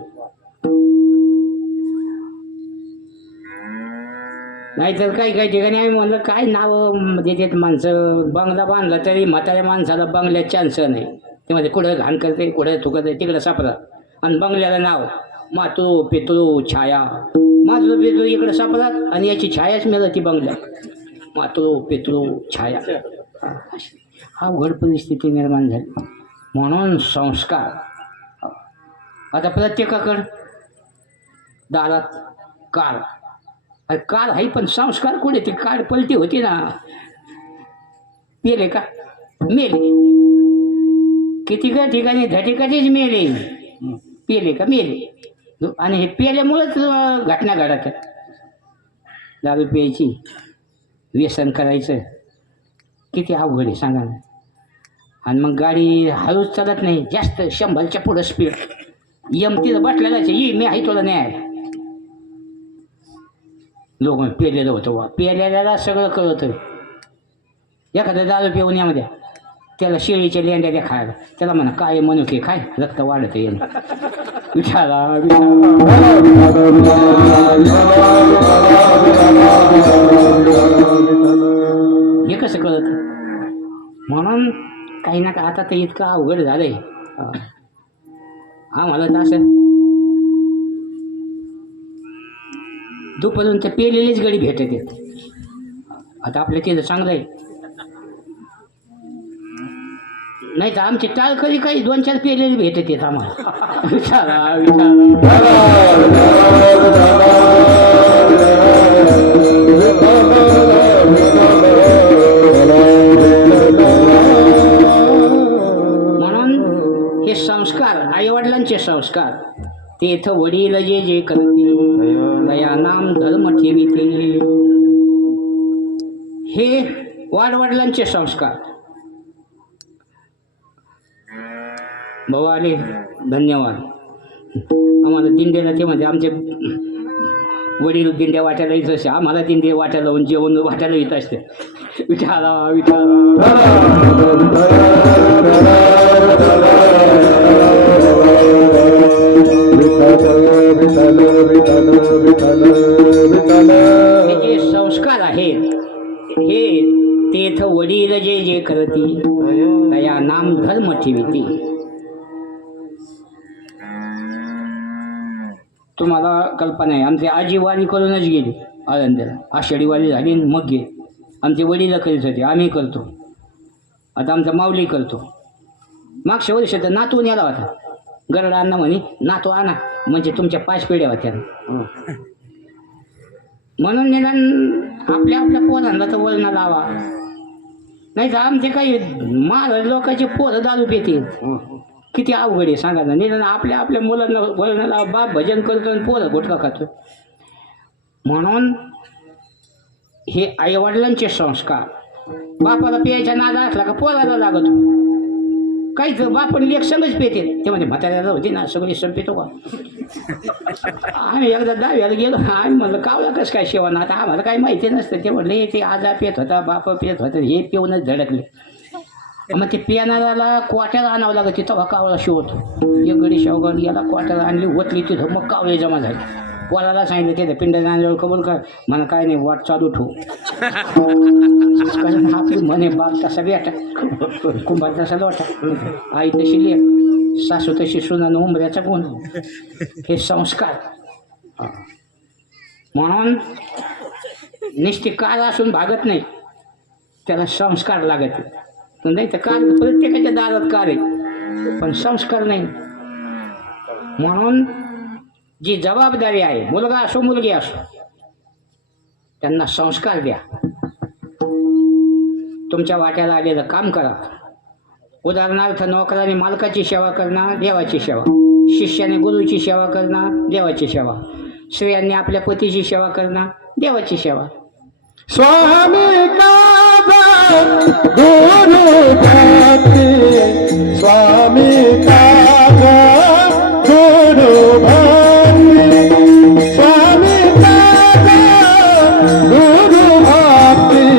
नाहीतर काही काही ठिकाणी आम्ही म्हणलं काय नावं देतात माणसं. बंगला बांधला तरी म्हाताऱ्या माणसाला बंगल्यात चान्स नाही. ते म्हणजे कुठं घाण करते कुठं थुकत आहे तिकडं सापडा. आणि बंगल्याला नाव मातृ पितृ छाया. मातृ पितृ इकडं सापडात आणि याची छायाच मिळते बंगल्यात. मातृ पितृ छाया. अवघड परिस्थिती निर्माण झाली. म्हणून संस्कार आता प्रत्येकाकडं दारात कार कार आहे पण संस्कार कुठे. ती कार पलटी होती ना. मेले का मेले. किती का ठिकाणी धटिकाचीच मेले. पेले का मेले. आणि हे पेल्यामुळंच घटना घडत. दारू प्यायची व्यसन करायचं किती अवघड आहे सांगा ना. आणि मग गाडी हळूच चालत नाही जास्त 100च्या पुढं स्पीड. यमतीला बसलेला ये मी आहे तुला न्याय. लोक पेलेलं होतं वा. पेलेल्याला सगळं कळतं. एखाद्या दारू पिऊन यामध्ये त्याला शेळीच्या लेंड्या द्या खायला. त्याला म्हणा काय म्हणू की खाय रक्त वाढत येईल. विठाला हे कसं कळत. म्हणून काही ना का आता तर इतकं अवघड झालंय आम्हाला तर असं दुपारून तर पेलेलीच गडी भेटत येत. आता आपल्या तिथं चांगलं आहे. नाही तर आमचे टाळकरी काही 2-4 पेलेली भेटत येत आम्हाला. विचारा म्हणून हे संस्कार आईवडिलांचे संस्कार. तेथ वडील जे जे करते दया नाम धर्म ठेविते. हे वाडवडिलांचे संस्कार. भाऊ आले धन्यवाद. आम्हाला दिंड्याला ते म्हणजे आमचे वडील दिंड्या वाटायला येत असते. आम्हाला दिंडे वाटायला लावून जेवण वाटायला येत असते. विठाला विठाला हे जे संस्कार आहेत हे तेथ वडील जे जे करती दया नाम धर्म ठेविती. तुम्हाला कल्पना आहे आमची आजी वारी करूनच गेली आळंदीला. आषाढी वारी झाली मग गेली. आमचे वडील करीत होते आम्ही करतो. आता आमचा माऊली करतो. मागच्या वर्षी तर नातू नेला होता. गरड आणा म्हणे नातू आणा म्हणजे तुमच्या 5 पिढ्या होत्या. म्हणून निदान आपल्या आपल्या पोरांना तर वळणं लावा. नाही तर आमचे काही महाराज लोकांचे पोरं दारू पितील. किती अवघड आहे सांगा ना. निदान आपल्या आपल्या मुलांना वळणं लावा. बाप भजन करतो आणि पोरं गुटखा खातो. म्हणून हे आईवडिलांचे संस्कार. बापाला पियायचा नादा असला का पोराला लागतो. काही तर बापण लेख संगच पेते. ते म्हणजे म्हाताऱ्याला होती ना सगळी संपितो का. आम्ही एकदा 10वीला गेलो. आम्ही म्हणलं कावला कसं काय शेवण. आता आम्हाला काही माहिती नसतं. ते म्हणले ते आजा पेत होता बाप पेत होता हे पिऊनच धडकले. मग ते पियानाला क्वाट्याला आणावं लागत. तेव्हा कावळा शिवतो. एक गडी शेवगड याला क्वाट्याला आणली ओतली तिथं मग कावळे जमा झाले. पोराला सांगितलं ते पिंडदानाजवळ कबूल कर मला काय नाही वाट चालू ठेवू कारण आपली म्हणे बाप तसा बेटा कुंभार तसा लोटा आई तशी लेख सासू तशी सुनानं उंबऱ्याचा गुण हे संस्कार म्हणून निश्चित कार असून भागत नाही त्याला संस्कार लागत नाही तर कार प्रत्येकाच्या दारात कार आहे पण संस्कार नाही म्हणून जी जबाबदारी आहे मुलगा असो मुलगी असो त्यांना संस्कार द्या तुमच्या वाट्याला आलेलं काम करा उदाहरणार्थ नोकराने मालकाची सेवा करणं देवाची सेवा शिष्याने गुरुची सेवा करणं देवाची सेवा स्त्रियांनी आपल्या पतीची सेवा करणं देवाची सेवा स्वामी काजा गुरु भक्ती स्वामी काजा गुरु भक्ती स्वामी काजा गुरु भक्ती स्वामी काजा गुरु भक्ती स्वामी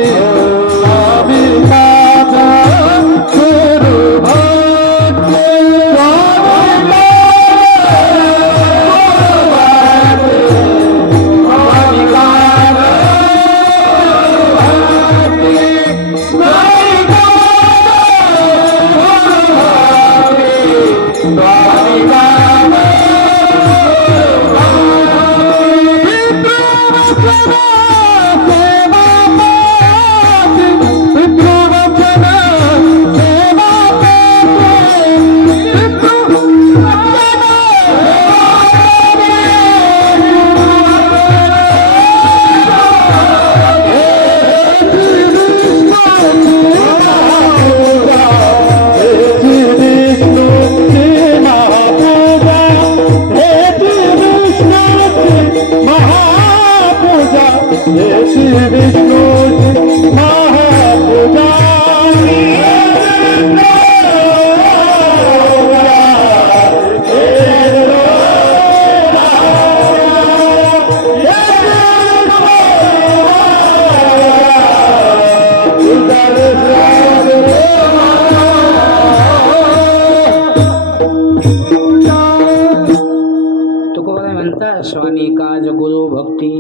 काजा स्वामी काज गुरु भक्ती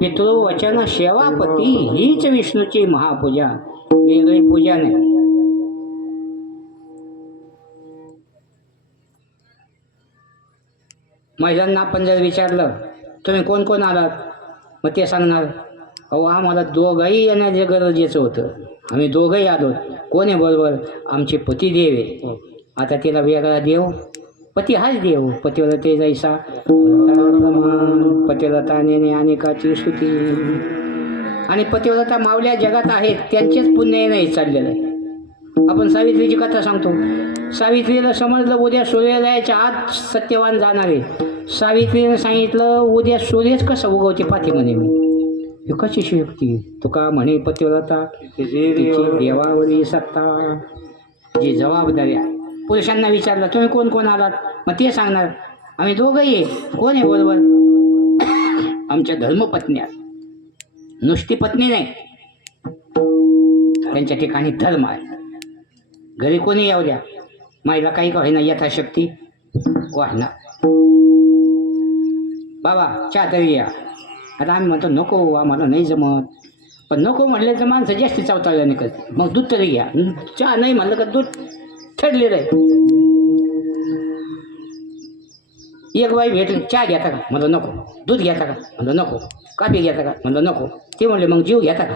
पितृवचन सेवापती हीच विष्णूची महापूजा वेगळी पूजा नाही महिलांना आपण जर विचारलं तुम्ही कोण कोण आलात मग ते सांगणार अहो आम्हाला दोघंही येण्याचे गरजेचं होतं आम्ही दोघंही आलो कोण आहे बरोबर आमचे पतिदेव आहे आता तिला वेगळा देव पती हाच देव पतिव्रते जैसा पतिव्रता नेणे अनेकाची स्तुती आणि पतिव्रता मावल्या जगात आहेत त्यांचेच पुण्य नाही चाललेलं आहे आपण सावित्रीची कथा सांगतो सावित्रीला समजलं उद्या सूर्योदयाच्या आत सत्यवान जाणार आहे सावित्रीनं सांगितलं उद्या सूर्यच कसं उगवते पाठी म्हणे मी हे कशी शक्ती तुका म्हणे पतिव्रता तिची देवावरी सत्ता जी जबाबदारी आहे पुरुषांना विचारलं तुम्ही कोण कोण आलात मग ते सांगणार आम्ही दोघंही आहे कोण आहे बरोबर आमच्या धर्मपत्न्या नुसती पत्नी नाही त्यांच्या ठिकाणी धर्म आहे घरी कोणी येऊ द्या महिला काही का होईना यथाशक्ती वाहणार बाबा चहा तरी या आता आम्ही म्हणतो नको आम्हाला नाही जमत पण नको म्हटलं तर माणसं जास्ती चावताळल्याने करते मग दूध तरी घ्या चहा नाही म्हणलं का दूध ठरलेलं आहे एक बाई भेटली चहा घेता का म्हणलं नको दूध घेता का म्हणलं नको काफी घेता का म्हणलं नको ते म्हणले मग जीव घेता का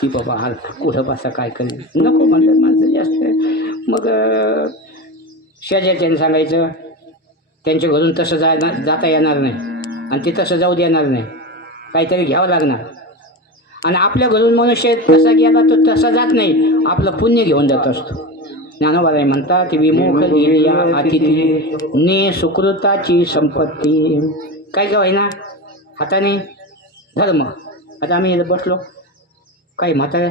ती बाबा हा कुठं बसा काय करेल नको म्हणलं माणसं जास्त मग शेजारच्याने सांगायचं त्यांच्या घरून तसं जाता येणार नाही आणि ते तसं जाऊ देणार नाही काहीतरी घ्यावं लागणार आणि आपल्या घरून मनुष्य तसा गेला तर तसा जात नाही आपलं पुण्य घेऊन जात असतो ज्ञानोबाराय म्हणतात विमुख गेली अतिथी ने सुकृताची संपत्ती काय काय ना हाताने धर्म आता आम्ही इथं बसलो काही म्हाताऱ्या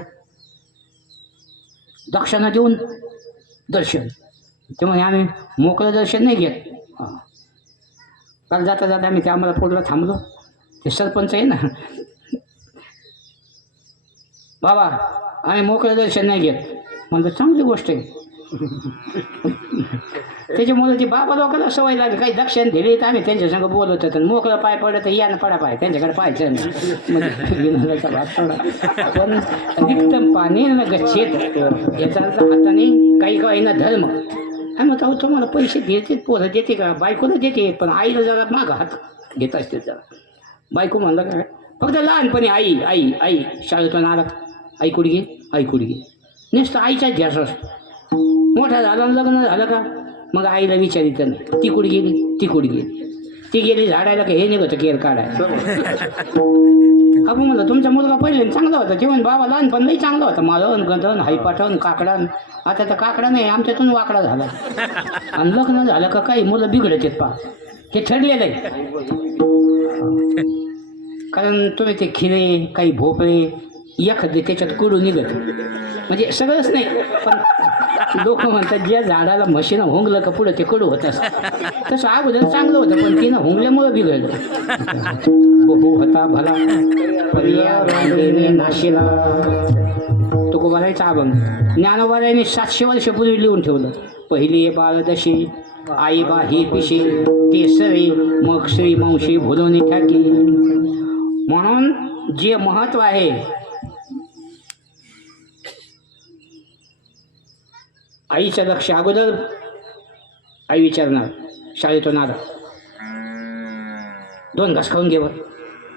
दक्षिणा देऊन दर्शन त्यामुळे आम्ही मोकळं दर्शन नाही घेत काल जाता जाता आम्ही ते आम्हाला पुढला थांबलो ते सरपंच आहे ना बाबा आम्ही मोकळं दर्शन नाही घेत म्हणलं चांगली गोष्ट आहे त्याच्यामुळे ते बाबा लोकांना सवय लागली, काही दक्षिण दिली तर आम्ही त्यांच्या संग बोलत होतो. मोकळं पाय पडलं तर या ना पडा पाय, त्यांच्याकडे पाहायचं नाही. म्हणजे विनोदाचा भाग थोडा. पण रिक्त पाणी न गच्छेत याचा अर्थ हाताने काही काही ना धर्म. आणि मग अहो तुम्हाला पैसे देते, पोरं देते का, बायकोला देते, पण आईला जरा मागं हात घेत असते जरा. बायको म्हणलं काय, फक्त लहानपणी आई आई आई, शाळेतून आला आई कुठे गे, आई कुठे गे, नुसतं आईचाच ध्यास असतो. मोठा झाला लग्न झालं का मग आईला विचारितं नाही, ती कुठे गेली, ती कुठे गेली, ती गेली झाडायला का हे निघतं केअर काढायला. आपण म्हणलं तुमचा मुलगा पहिले चांगला होता, जेवण बाबा लहानपण नाही चांगला होता, मालवण गंधन हायपाटन काकडण. आता तर काकडा नाही, आमच्यातून वाकडा झाला. आणि लग्न झालं का काही मुलं बिघडत आहेत पा, हे ठरलेलं आहे. कारण तुम्ही ते खिरे काही भोपळे एखादे त्याच्यात कुडू निघत, म्हणजे सगळंच नाही, पण लोक म्हणतात ज्या झाडाला म्हशीनं हुंगलं का पुढं ते कडू होत असतं. तसं अगोदर चांगलं होतं, पण तिनं हुंगल्यामुळं बिघडलं. बहु होता भला पर्याय नाशिला, तुकोबारायचा अभंग. ज्ञानोबारायांनी 700 वर्षापूर्वी लिहून ठेवलं. पहिली बाळदशी आई बा ही पिशी, तिसरी मग श्री मावशी भुलोनी ठाकी. म्हणून जे महत्व आहे आईचं लक्ष अगोदर आई विचारणार, शाळेतून आला 2 घास खाऊन घे बरं.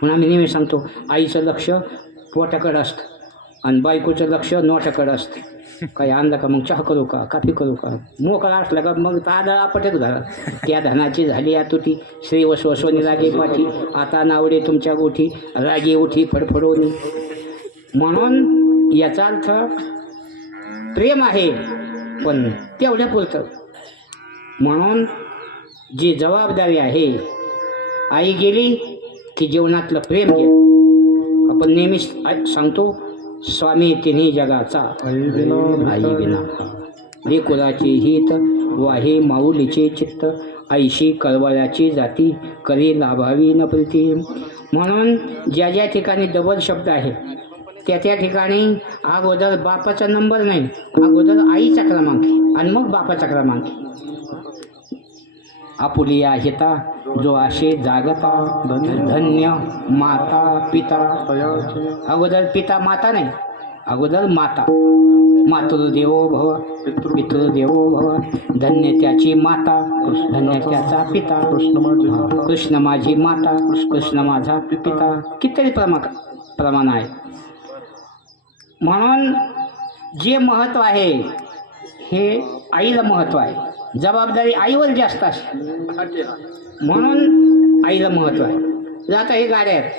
म्हणून आम्ही नेहमी सांगतो आईचं लक्ष पोटाकडं असतं आणि बायकोचं लक्ष नोटाकडं असतं. काही आणलं का मग चहा करू का, काफी करू का, मोकळा असला का मग तादा आपटच झाला. त्या धनाची झाली आतुटी, श्री वसवसवणी लागे पाठी, आता नावडे तुमच्या गोठी, रागे उठी फडफडवणी. म्हणून याचा अर्थ प्रेम आहे, पण तेवढ्या पुरतं. म्हणून जी जबाबदारी आहे, आई गेली की जीवनातलं प्रेम गेलं. आपण नेहमीच सांगतो स्वामी तिन्ही जगाचा, आई विना लेकुराचे हित वाहे माऊलीचे चित्त, आईशी कळवळ्याची जाती करी लाभावी न प्रीती. म्हणून ज्या ज्या ठिकाणी डबल शब्द आहे त्या ठिकाणी अगोदर बापाचा नंबर नाही, अगोदर आईचा क्रमांक आणि मग बापाचा क्रमांक. आपुलिया हिता जो आशे जागता, धन्य माता पिता. अगोदर पिता माता नाही, अगोदर माता. मातृदेवो भव पितृदेवो भव, धन्य त्याची माता, धन्य त्याचा पिता. कृष्ण माझी माता, कृष्ण माझा पिता. कितीतरी प्रमाण आहे. म्हणून जे महत्त्व आहे हे आईला महत्त्व आहे. जबाबदारी आईवर जास्त असते, म्हणून आईला महत्त्व आहे. आता हे गाड्या आहेत,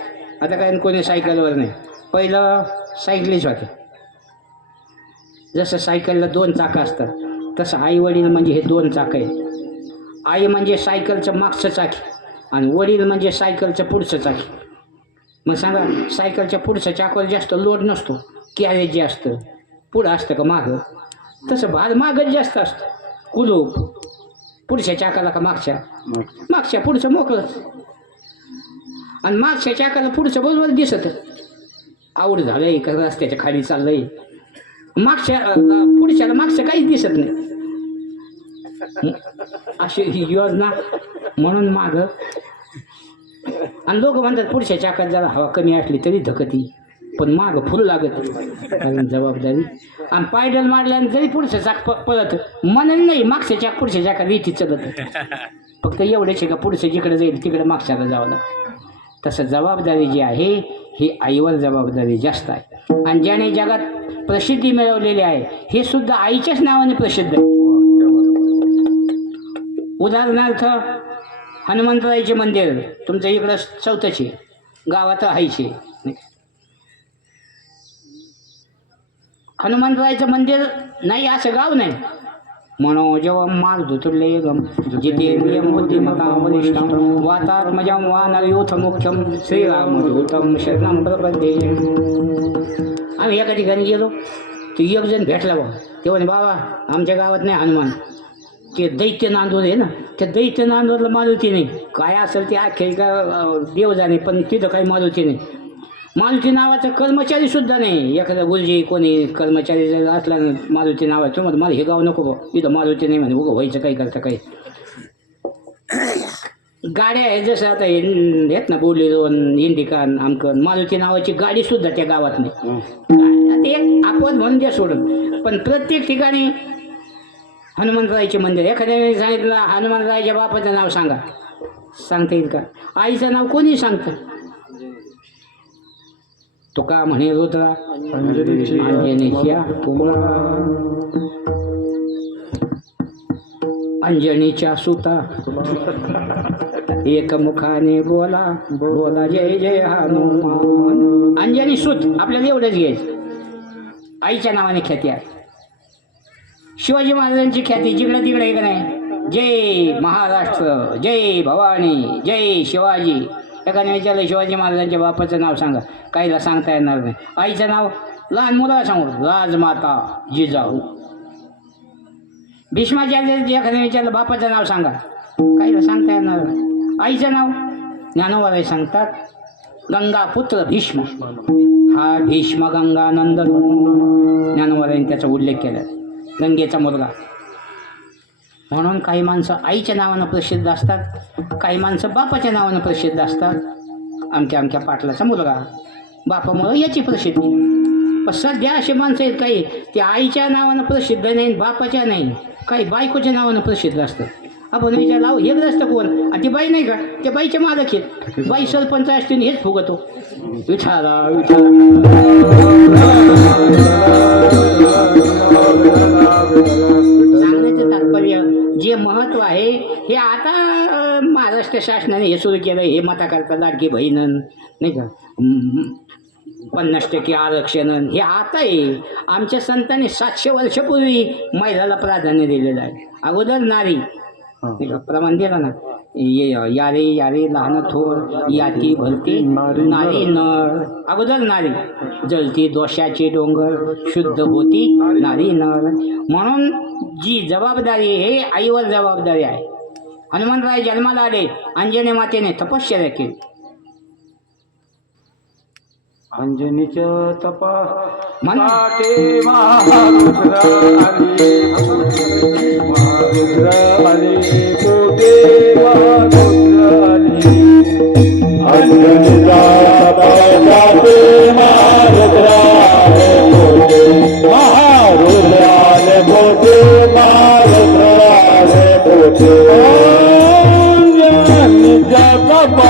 आता काय कोणी सायकलवर नाही, पहिलं सायकलीच होते. जसं सायकलला 2 चाकं असतात तसं आई वडील म्हणजे हे 2 चाकं आहे. आई म्हणजे सायकलचं मागचं चाकी आणि वडील म्हणजे सायकलचं पुढचं चाकी. मग सांगा सायकलच्या पुढच्या चाकावर जास्त लोड नसतो, कॅरेज जे असतं पुढं असतं का मागं, तसं भार मागच जास्त असतं. कुलूप पुढच्या चाकाला का मागच्या पुढचं मोकळंच, आणि मागच्या चाकाला पुढचं बरोबर दिसत आवड झालंय का रस्त्याच्या खाली चाललंय, पुढच्याला मागचं काहीच दिसत नाही. अशी ही योजना. म्हणून मागं. आणि लोक म्हणतात पुढच्या चाकात जरा हवा कमी असली तरी धकती, पण मागं फुल लागत. कारण जबाबदारी. आणि पायडल मारल्याने जरी पुढचं चाक पळत म्हणून नाही, मागचं चाक पुढच्या चाकात येते चलत. फक्त एवढेच का पुढचं जिकडे जाईल तिकडे मागच्याला जावं लागतं. तसं जबाबदारी जी आहे ही आईवर जबाबदारी जास्त आहे. आणि ज्याने जगात प्रसिद्धी मिळवलेली आहे हे सुद्धा आईच्याच नावाने प्रसिद्ध आहे. उदाहरणार्थ हनुमंतरायचे मंदिर तुमच्या इकडं चौथाचे गावात हायचे. हनुमंतरायचं मंदिर नाही असं गाव नाही. मनोजवम मार्धुतुल्येगम जितेंद्रियं बुद्धिमतां वरिष्ठं वातात्मजं वानरयूथमुख्यं श्रीरामदूतं शरणं प्रपद्ये. आम्ही एका ठिकाणी गेलो, तो एक जण भेटला बा. ते म्हणे बाबा आमच्या गावात नाही हनुमान, ते दैत्य नांदूर आहे ना, त्या दैत्य नांदूरला मारुती नाही. काय असेल ते अख्खे का देव जाणे, पण तिथं काही मारुती नाही. मारुती नावाचा कर्मचारी सुद्धा नाही. एखादा गुरुजी कोणी कर्मचारी जर असला ना मारुती नावाचं, मग मला हे गाव नको बा, इथं मारुती नाही म्हणे, उगं व्हायचं काही करता काही. गाड्या आहेत जसं आता आहेत ना बोलेरो इंडिका आमकन, मारुती नावाची गाडी सुद्धा त्या गावात नाही. ते एक अपवाद म्हणून द्या सोडून. पण प्रत्येक ठिकाणी हनुमंतरायचे मंदिर. एखाद्या वेळी सांगितलं हनुमंतरायच्या बापाचं नाव सांगा, सांगता येईल का? आईचं नाव कोणी सांगतं? तुका म्हणे रुद्रा अंजनीच्या अंजनीच्या सुता एक मुखाने बोला बोला जय जय हनुमान. अंजनी सुत आपल्याला एवढंच घ्यायचं. आईच्या नावाने ख्याती आहे. शिवाजी महाराजांची ख्याती जिकडे तिकडे आहे का नाही? जय महाराष्ट्र, जय भवानी, जय शिवाजी. एकाने विचारलं शिवाजी महाराजांच्या बापाचं नाव सांगा, काहीला सांगता येणार नाही. आईचं नाव लहान मुलाला सांगू, राजमाता जिजाऊ. भीष्माचार्य एखाद्याने विचारलं बापाचं नाव सांगा, काहीला सांगता येणार नाही. आईचं नाव ज्ञानोबाराय सांगतात, गंगापुत्र भीष्म. हा भीष्म गंगानंद ज्ञानोबारायने त्याचा उल्लेख केला, गंगेचा मुलगा. म्हणून काही माणसं आईच्या नावानं प्रसिद्ध असतात, काही माणसं बापाच्या नावानं प्रसिद्ध असतात. आमच्या आमच्या पाटलाचा मुलगा, बापामुळं याची प्रसिद्धी. पण सध्या असे माणसं आहेत काही, ते आईच्या नावानं प्रसिद्ध नाही, बापाच्या नाही, काही बायकोच्या नावानं प्रसिद्ध असतं. आपण विचारलं अहो हे ग्रस्त कोण? ती बाई नाही का? त्या बाईच्या मालक आहेत. बाई सरपंच असते हेच फुगतो विठाला विठाला. सांगण्याचं तात्पर्य जे महत्त्व आहे हे आता महाराष्ट्र शासनाने हे सुरू केलं. हे मताकरता लाडकी बहीण नाही का, 50% आरक्षण हे आता आहे. आमच्या संतांनी 700 वर्षापूर्वी महिलाला प्राधान्य दिलेलं आहे. अगोदर नारी प्रमाण दिलं ना, यारे यारे लहान थोर याती भरती नारी नर. अगोदर नारी जलती दोषाचे डोंगर शुद्ध होती नारी नर. म्हणून जी जबाबदारी हे आईवर जबाबदारी आहे. हनुमंतराय जन्माला आले, अंजनी मातेने तपश्चर्या केली. अंजनीच्या तपा म्हणून महारुद्र आले कोटे महारुद्र आले. अंजनीच्या तपा महारुद्र आले कोटे महारुद्र आले कोटे महारुद्र आले कोटे. अंजनीच्या तपा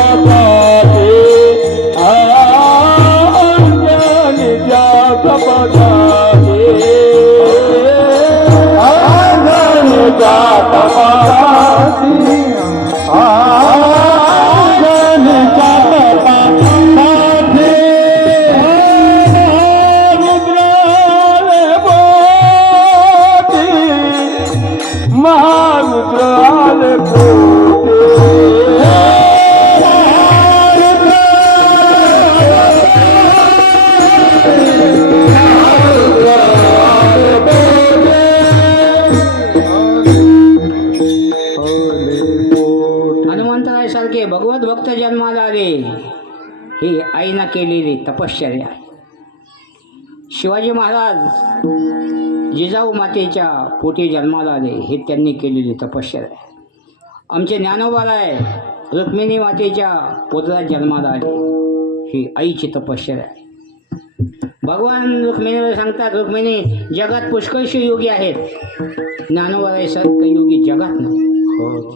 भगवत भक्त जन्माला आले ही आईनं केलेली तपश्चर्या. शिवाजी महाराज जिजाऊ मातेच्या पोटी जन्माला आले हे त्यांनी केलेली तपश्चर्या. आमचे ज्ञानोबाराय रुक्मिणी मातेच्या पुत्रात जन्माला आले ही आईची तपश्चर्या. भगवान रुक्मिणीला सांगतात, रुक्मिणी जगात पुष्कळशी योगी आहेत, ज्ञानोबाराय सारखं योगी जगात नाही.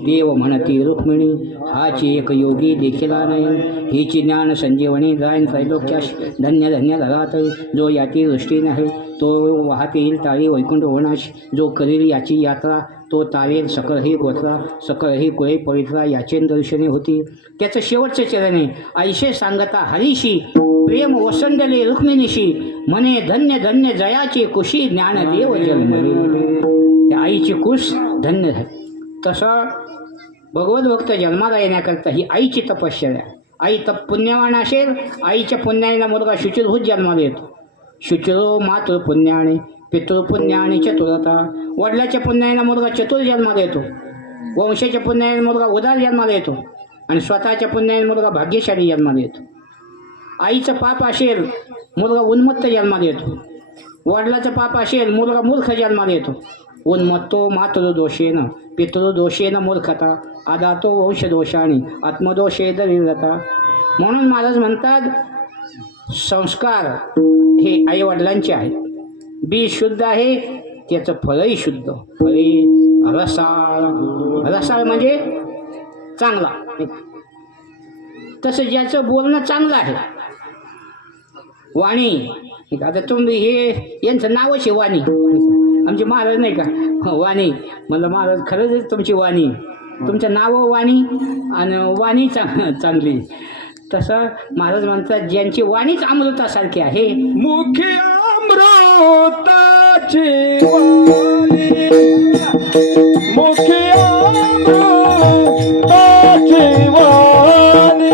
देव म्हणती रुक्मिणी हाची एक योगी देखीला नाही. हिची ज्ञान संजीवनी जाईन त्रैलोक्यास धन्य धन्य घरात. जो याची दृष्टी नाही तो वाहत येईल ताळी वैकुंठ होणास. जो करील याची यात्रा तो तारेल सकळही गोत्रा. सकळही कुळे पवित्रा याचे दर्शने होती. त्याचं शेवटचं चरण आहे, ऐशे सांगता हरीशी प्रेम वसंडले रुक्मिणीशी. म्हणे धन्य धन्य जयाची कुशी ज्ञानदेव जन्मले. त्या आईची कुश धन्य झाली. तसं भगवत भक्त जन्माला येण्याकरता ही आईची तपश्चर्या. आई पुण्यवान असेल, आईच्या पुण्याला मुलगा शुचिरभूत जन्माला येतो. शुचिरो मातृ पुण्याने पितृपुण्याने चतुरता. वडिलाच्या पुण्याला मुलगा चतुर जन्माला येतो. वंशाच्या पुण्याला मुलगा उदार जन्माला येतो आणि स्वतःच्या पुण्याला मुलगा भाग्यशाली जन्माला येतो. आईचं पाप असेल मुलगा उन्मत्त जन्माला येतो, वडिलाचं पाप असेल मुलगा मूर्ख जन्माला येतो. उन्मत्तो मातृदोषेन पितृदोषेन मूर्खता आदातो वंशदोषाने आत्मदोषे दरिद्रता. म्हणून महाराज म्हणतात संस्कार हे आई वडिलांचे आहेत. बीज शुद्ध आहे त्याचं फळही शुद्ध. फळे रसाळ, रसाळ म्हणजे चांगला. तसं ज्याचं बोलणं चांगलं आहे वाणी. आता तुम्ही हे यांचं नावच आहे वाणी. आमचे महाराज नाही का वाणी, म्हणलं महाराज खरंच तुमची वाणी, तुमचं नाव वाणी आणि वाणी चांगली. तसं महाराज म्हणतात ज्यांची वाणीच अमृतासारखी आहे. मुखी अमृताची वाणी, मुखी अमृताची वाणी,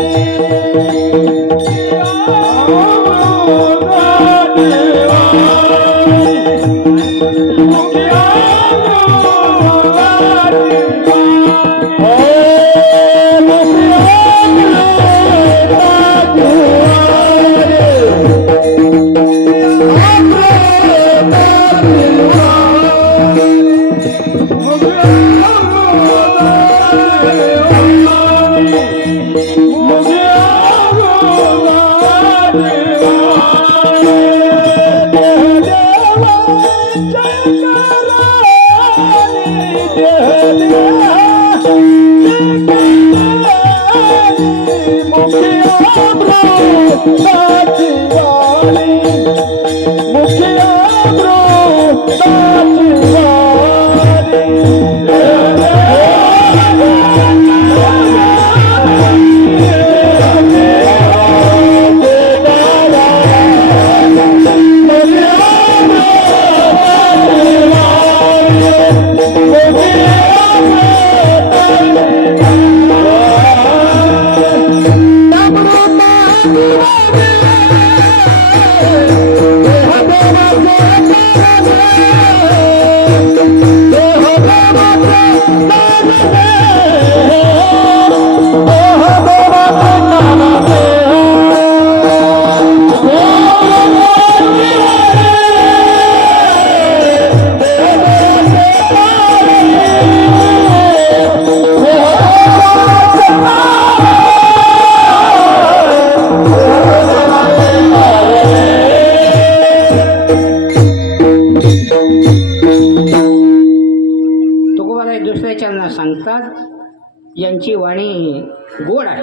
यांची वाणी गोड आहे.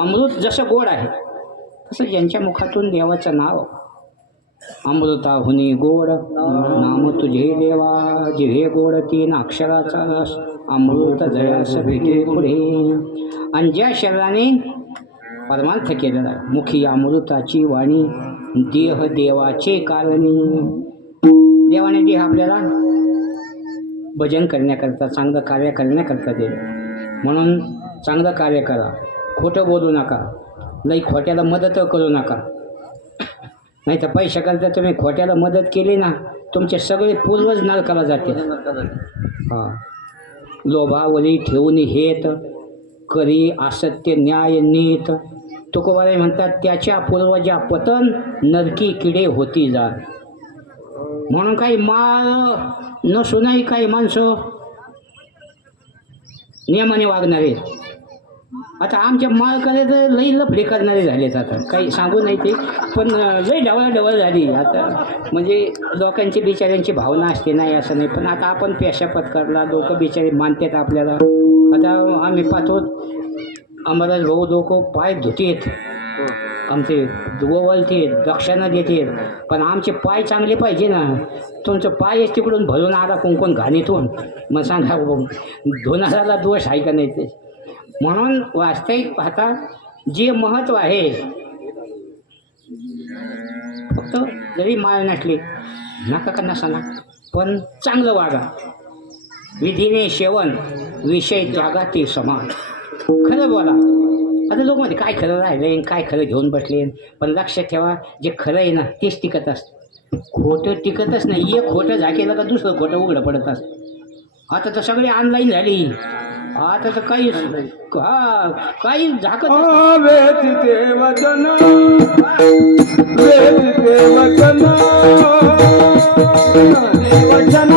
अमृत जसं गोड आहे तसं ज्यांच्या मुखातून देवाचं नाव अमृताहुनी गोड नाम तुझे देवा जिरे गोड तीन अक्षराचा रस अमृत जयास भेटे पुढे. आणि ज्या शरीराने परमार्थ केलेला आहे मुखी अमृताची वाणी देह देवाचे कारणी. देवाने देह आपल्याला भजन करण्याकरता चांगलं कार्य करण्याकरता दिलं. म्हणून चांगलं कार्य करा, खोटं बोलू नका, लई खोट्याला मदत करू नका. नाही तर पैशाकरता तुम्ही खोट्याला मदत केली ना तुमचे सगळे पूर्वज नरकाला जाते. हां, लोभावली ठेवून हेत करी असत्य न्याय नीत. तुकोबाराय म्हणतात त्याच्या पूर्वजा पतन नरकी किडे होती जा. म्हणून काही माळ नसूनही काही माणसं नियमाने वागणारे. आता आमच्या माळकडे तर लई लफडे करणारे झालेत. आता काही सांगू नाही ते, पण लई ढवळ झाली आता. म्हणजे लोकांची बिचाऱ्यांची भावना असते नाही असं नाही, पण आता आपण पेशा पत्करला लोक बिचारे मानतात आपल्याला. आता आम्ही पाहतो अमराज भाऊ लोक पाय धुतेत, आमचे वळते दक्षिणा देते, पण आमचे पाय चांगले पाहिजे ना. तुमचं पाय तिकडून भरून आला कोण घाणीतून, मग सांगा धुणाराला दोष आहे का नाही ते. म्हणून वास्तविक पाहता जे महत्त्व आहे फक्त जरी माळ नसली नका का नसाना पण चांगलं वागा. विधीने सेवन विषय त्यागाती समान. खरं बोला. आता लोक मध्ये काय खरं राहिलं काय खरं घेऊन बसले, पण लक्षात ठेवा जे खरं आहे ना तेच टिकत असतं, खोटं टिकतच नाही. एक खोटं झाकेलं का दुसरं खोटं उघडं पडत असतं. आता तर सगळी ऑनलाईन झाली. आता तर काही हा काही झाकत वेदिते वचन वेदिते वचन वचन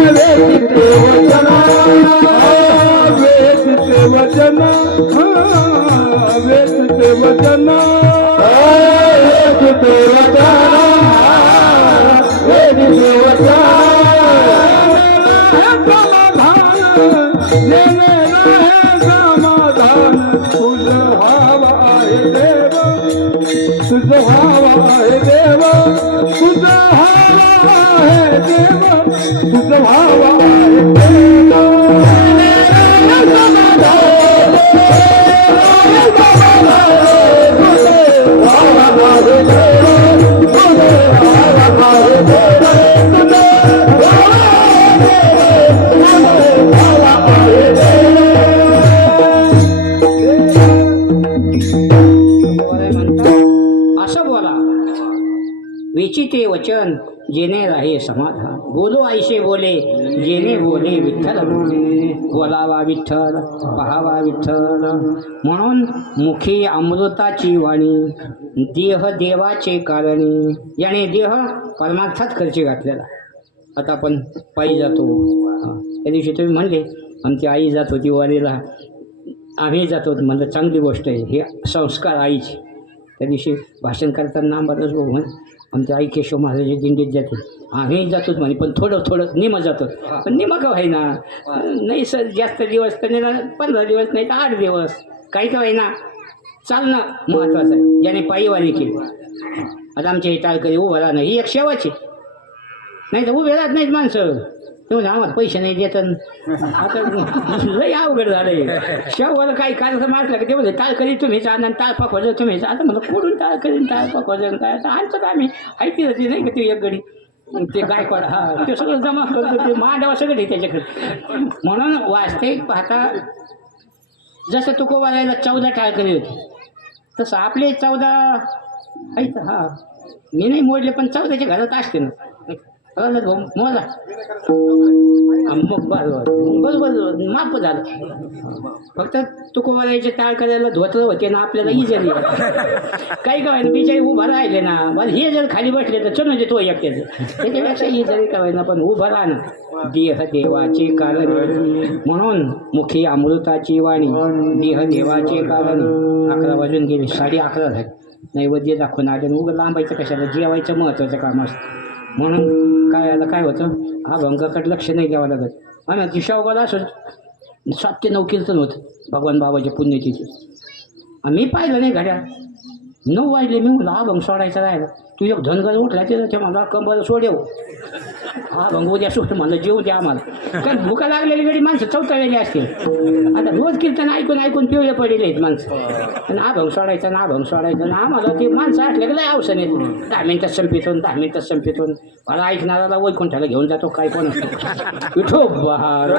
वेदिते वचन वेदिते वचन वेदिते वचन वेदिते वचन वेदिते वचन समाधान तुझ भाव आहे देव तुझ भाव आहे देव तुझ भाव आहे देव तुझ भाव आहे देव असं बोला विचिते वचन जेणे राहे समाधान बोलो ऐसे बोले जेणे बोले विठ्ठल बोले बोलावा विठ्ठल पहावा विठ्ठल म्हणून मुखी अमृताची वाणी देह देवाचे कारणी याने देह परमार्थात खर्ची घातलेला. आता आपण पायी जातो. त्या दिवशी तुम्ही म्हणले आमची आई जात होती वारीला आम्ही जातो म्हणलं चांगली गोष्ट आहे. हे संस्कार आईचे. त्या दिवशी भाषण करताना बरंच भाऊ म्हणे आमच्या आई केशव महाराज दिंडीत जाते आम्ही जातोच म्हणे पण थोडं थोडं निम जातो पण निम का व्हायना नाही सर जास्त दिवस तर नाही 15 दिवस नाही तर 8 दिवस काही का व्हायना चालणं महत्त्वाचं आहे. ज्याने पायीवारी केली. आता आमच्या हे टाळकरी उभं राहणं ही एक सेवाची नाही तर उभे राहत नाहीत माणसं. तुम्ही आम्हाला पैसे नाही देत आता लई अवघड झालं. शेवला काही कार्यक्रम असला की ते म्हणजे टाळकरी तुम्हीच आणा टाळपा खोजर तुम्हीच आता म्हणलं कुठून टाळकरी टाळपा खोजर काय आता आणतात आम्ही ऐकली होती नाही का ते एक गडी ते गायकवाड हा ते सगळं जमा करतो ते मांडावं सगळं त्याच्याकडे. म्हणून वास्तविक पाहता जसं तुकोबारायला 14 टाळकरी होती तसं आपले 14 आहेत. हा मी नाही मोडले पण 14च्या घरात असते ना मोजा मग बरोबर माप झालं. फक्त तुकोबारायचे टाळ करायला धोत्र होते ना आपल्याला इजली काही काय ना बिचारी उभा राहिले ना मला हे जर खाली बसले तर चल तो एकट्याचं त्याच्यापेक्षा इजली काय ना पण उभं राहा ना. देह देवाचे कारण म्हणून मुखी अमृताची वाणी देह देवाचे कारण. 11 वाजून गेले 11:30 झाले. नैवेद्य दाखवून आले उगं लांबायचं कशाला जेवायचं महत्त्वाचं काम असतं. म्हणून काय आलं काय होतं अभंगाकडे लक्ष नाही द्यावं लागत. आणि ती शेवगाला असं 7 ते 9 कीर्तन होतं भगवान बाबाच्या पुण्यतिथी. मी पाहिलं नाही घड्याळ 9 वाजले. मी म्हणलं अभंग सोडायचा राहिला. तू एक धनगर उठला ते मला कंबर सोडेव अभंग उद्या सोड म्हणलं जेवू द्या आम्हाला कारण भुका लागलेली गडी माणसं चौथावेली असतील. आता रोज कीर्तन ऐकून ऐकून पिवळे पडलेले आहेत माणसं आणि अभंग सोडायचं ना अभंग सोडायचं ना आम्हाला ते माणसं असले की लय अवसर येत 10 मिनिटात संपितून 10 मिनिटात संपितून मला ऐकणाराला वैकुंठाला घेऊन जातो काय कोण विठो बहार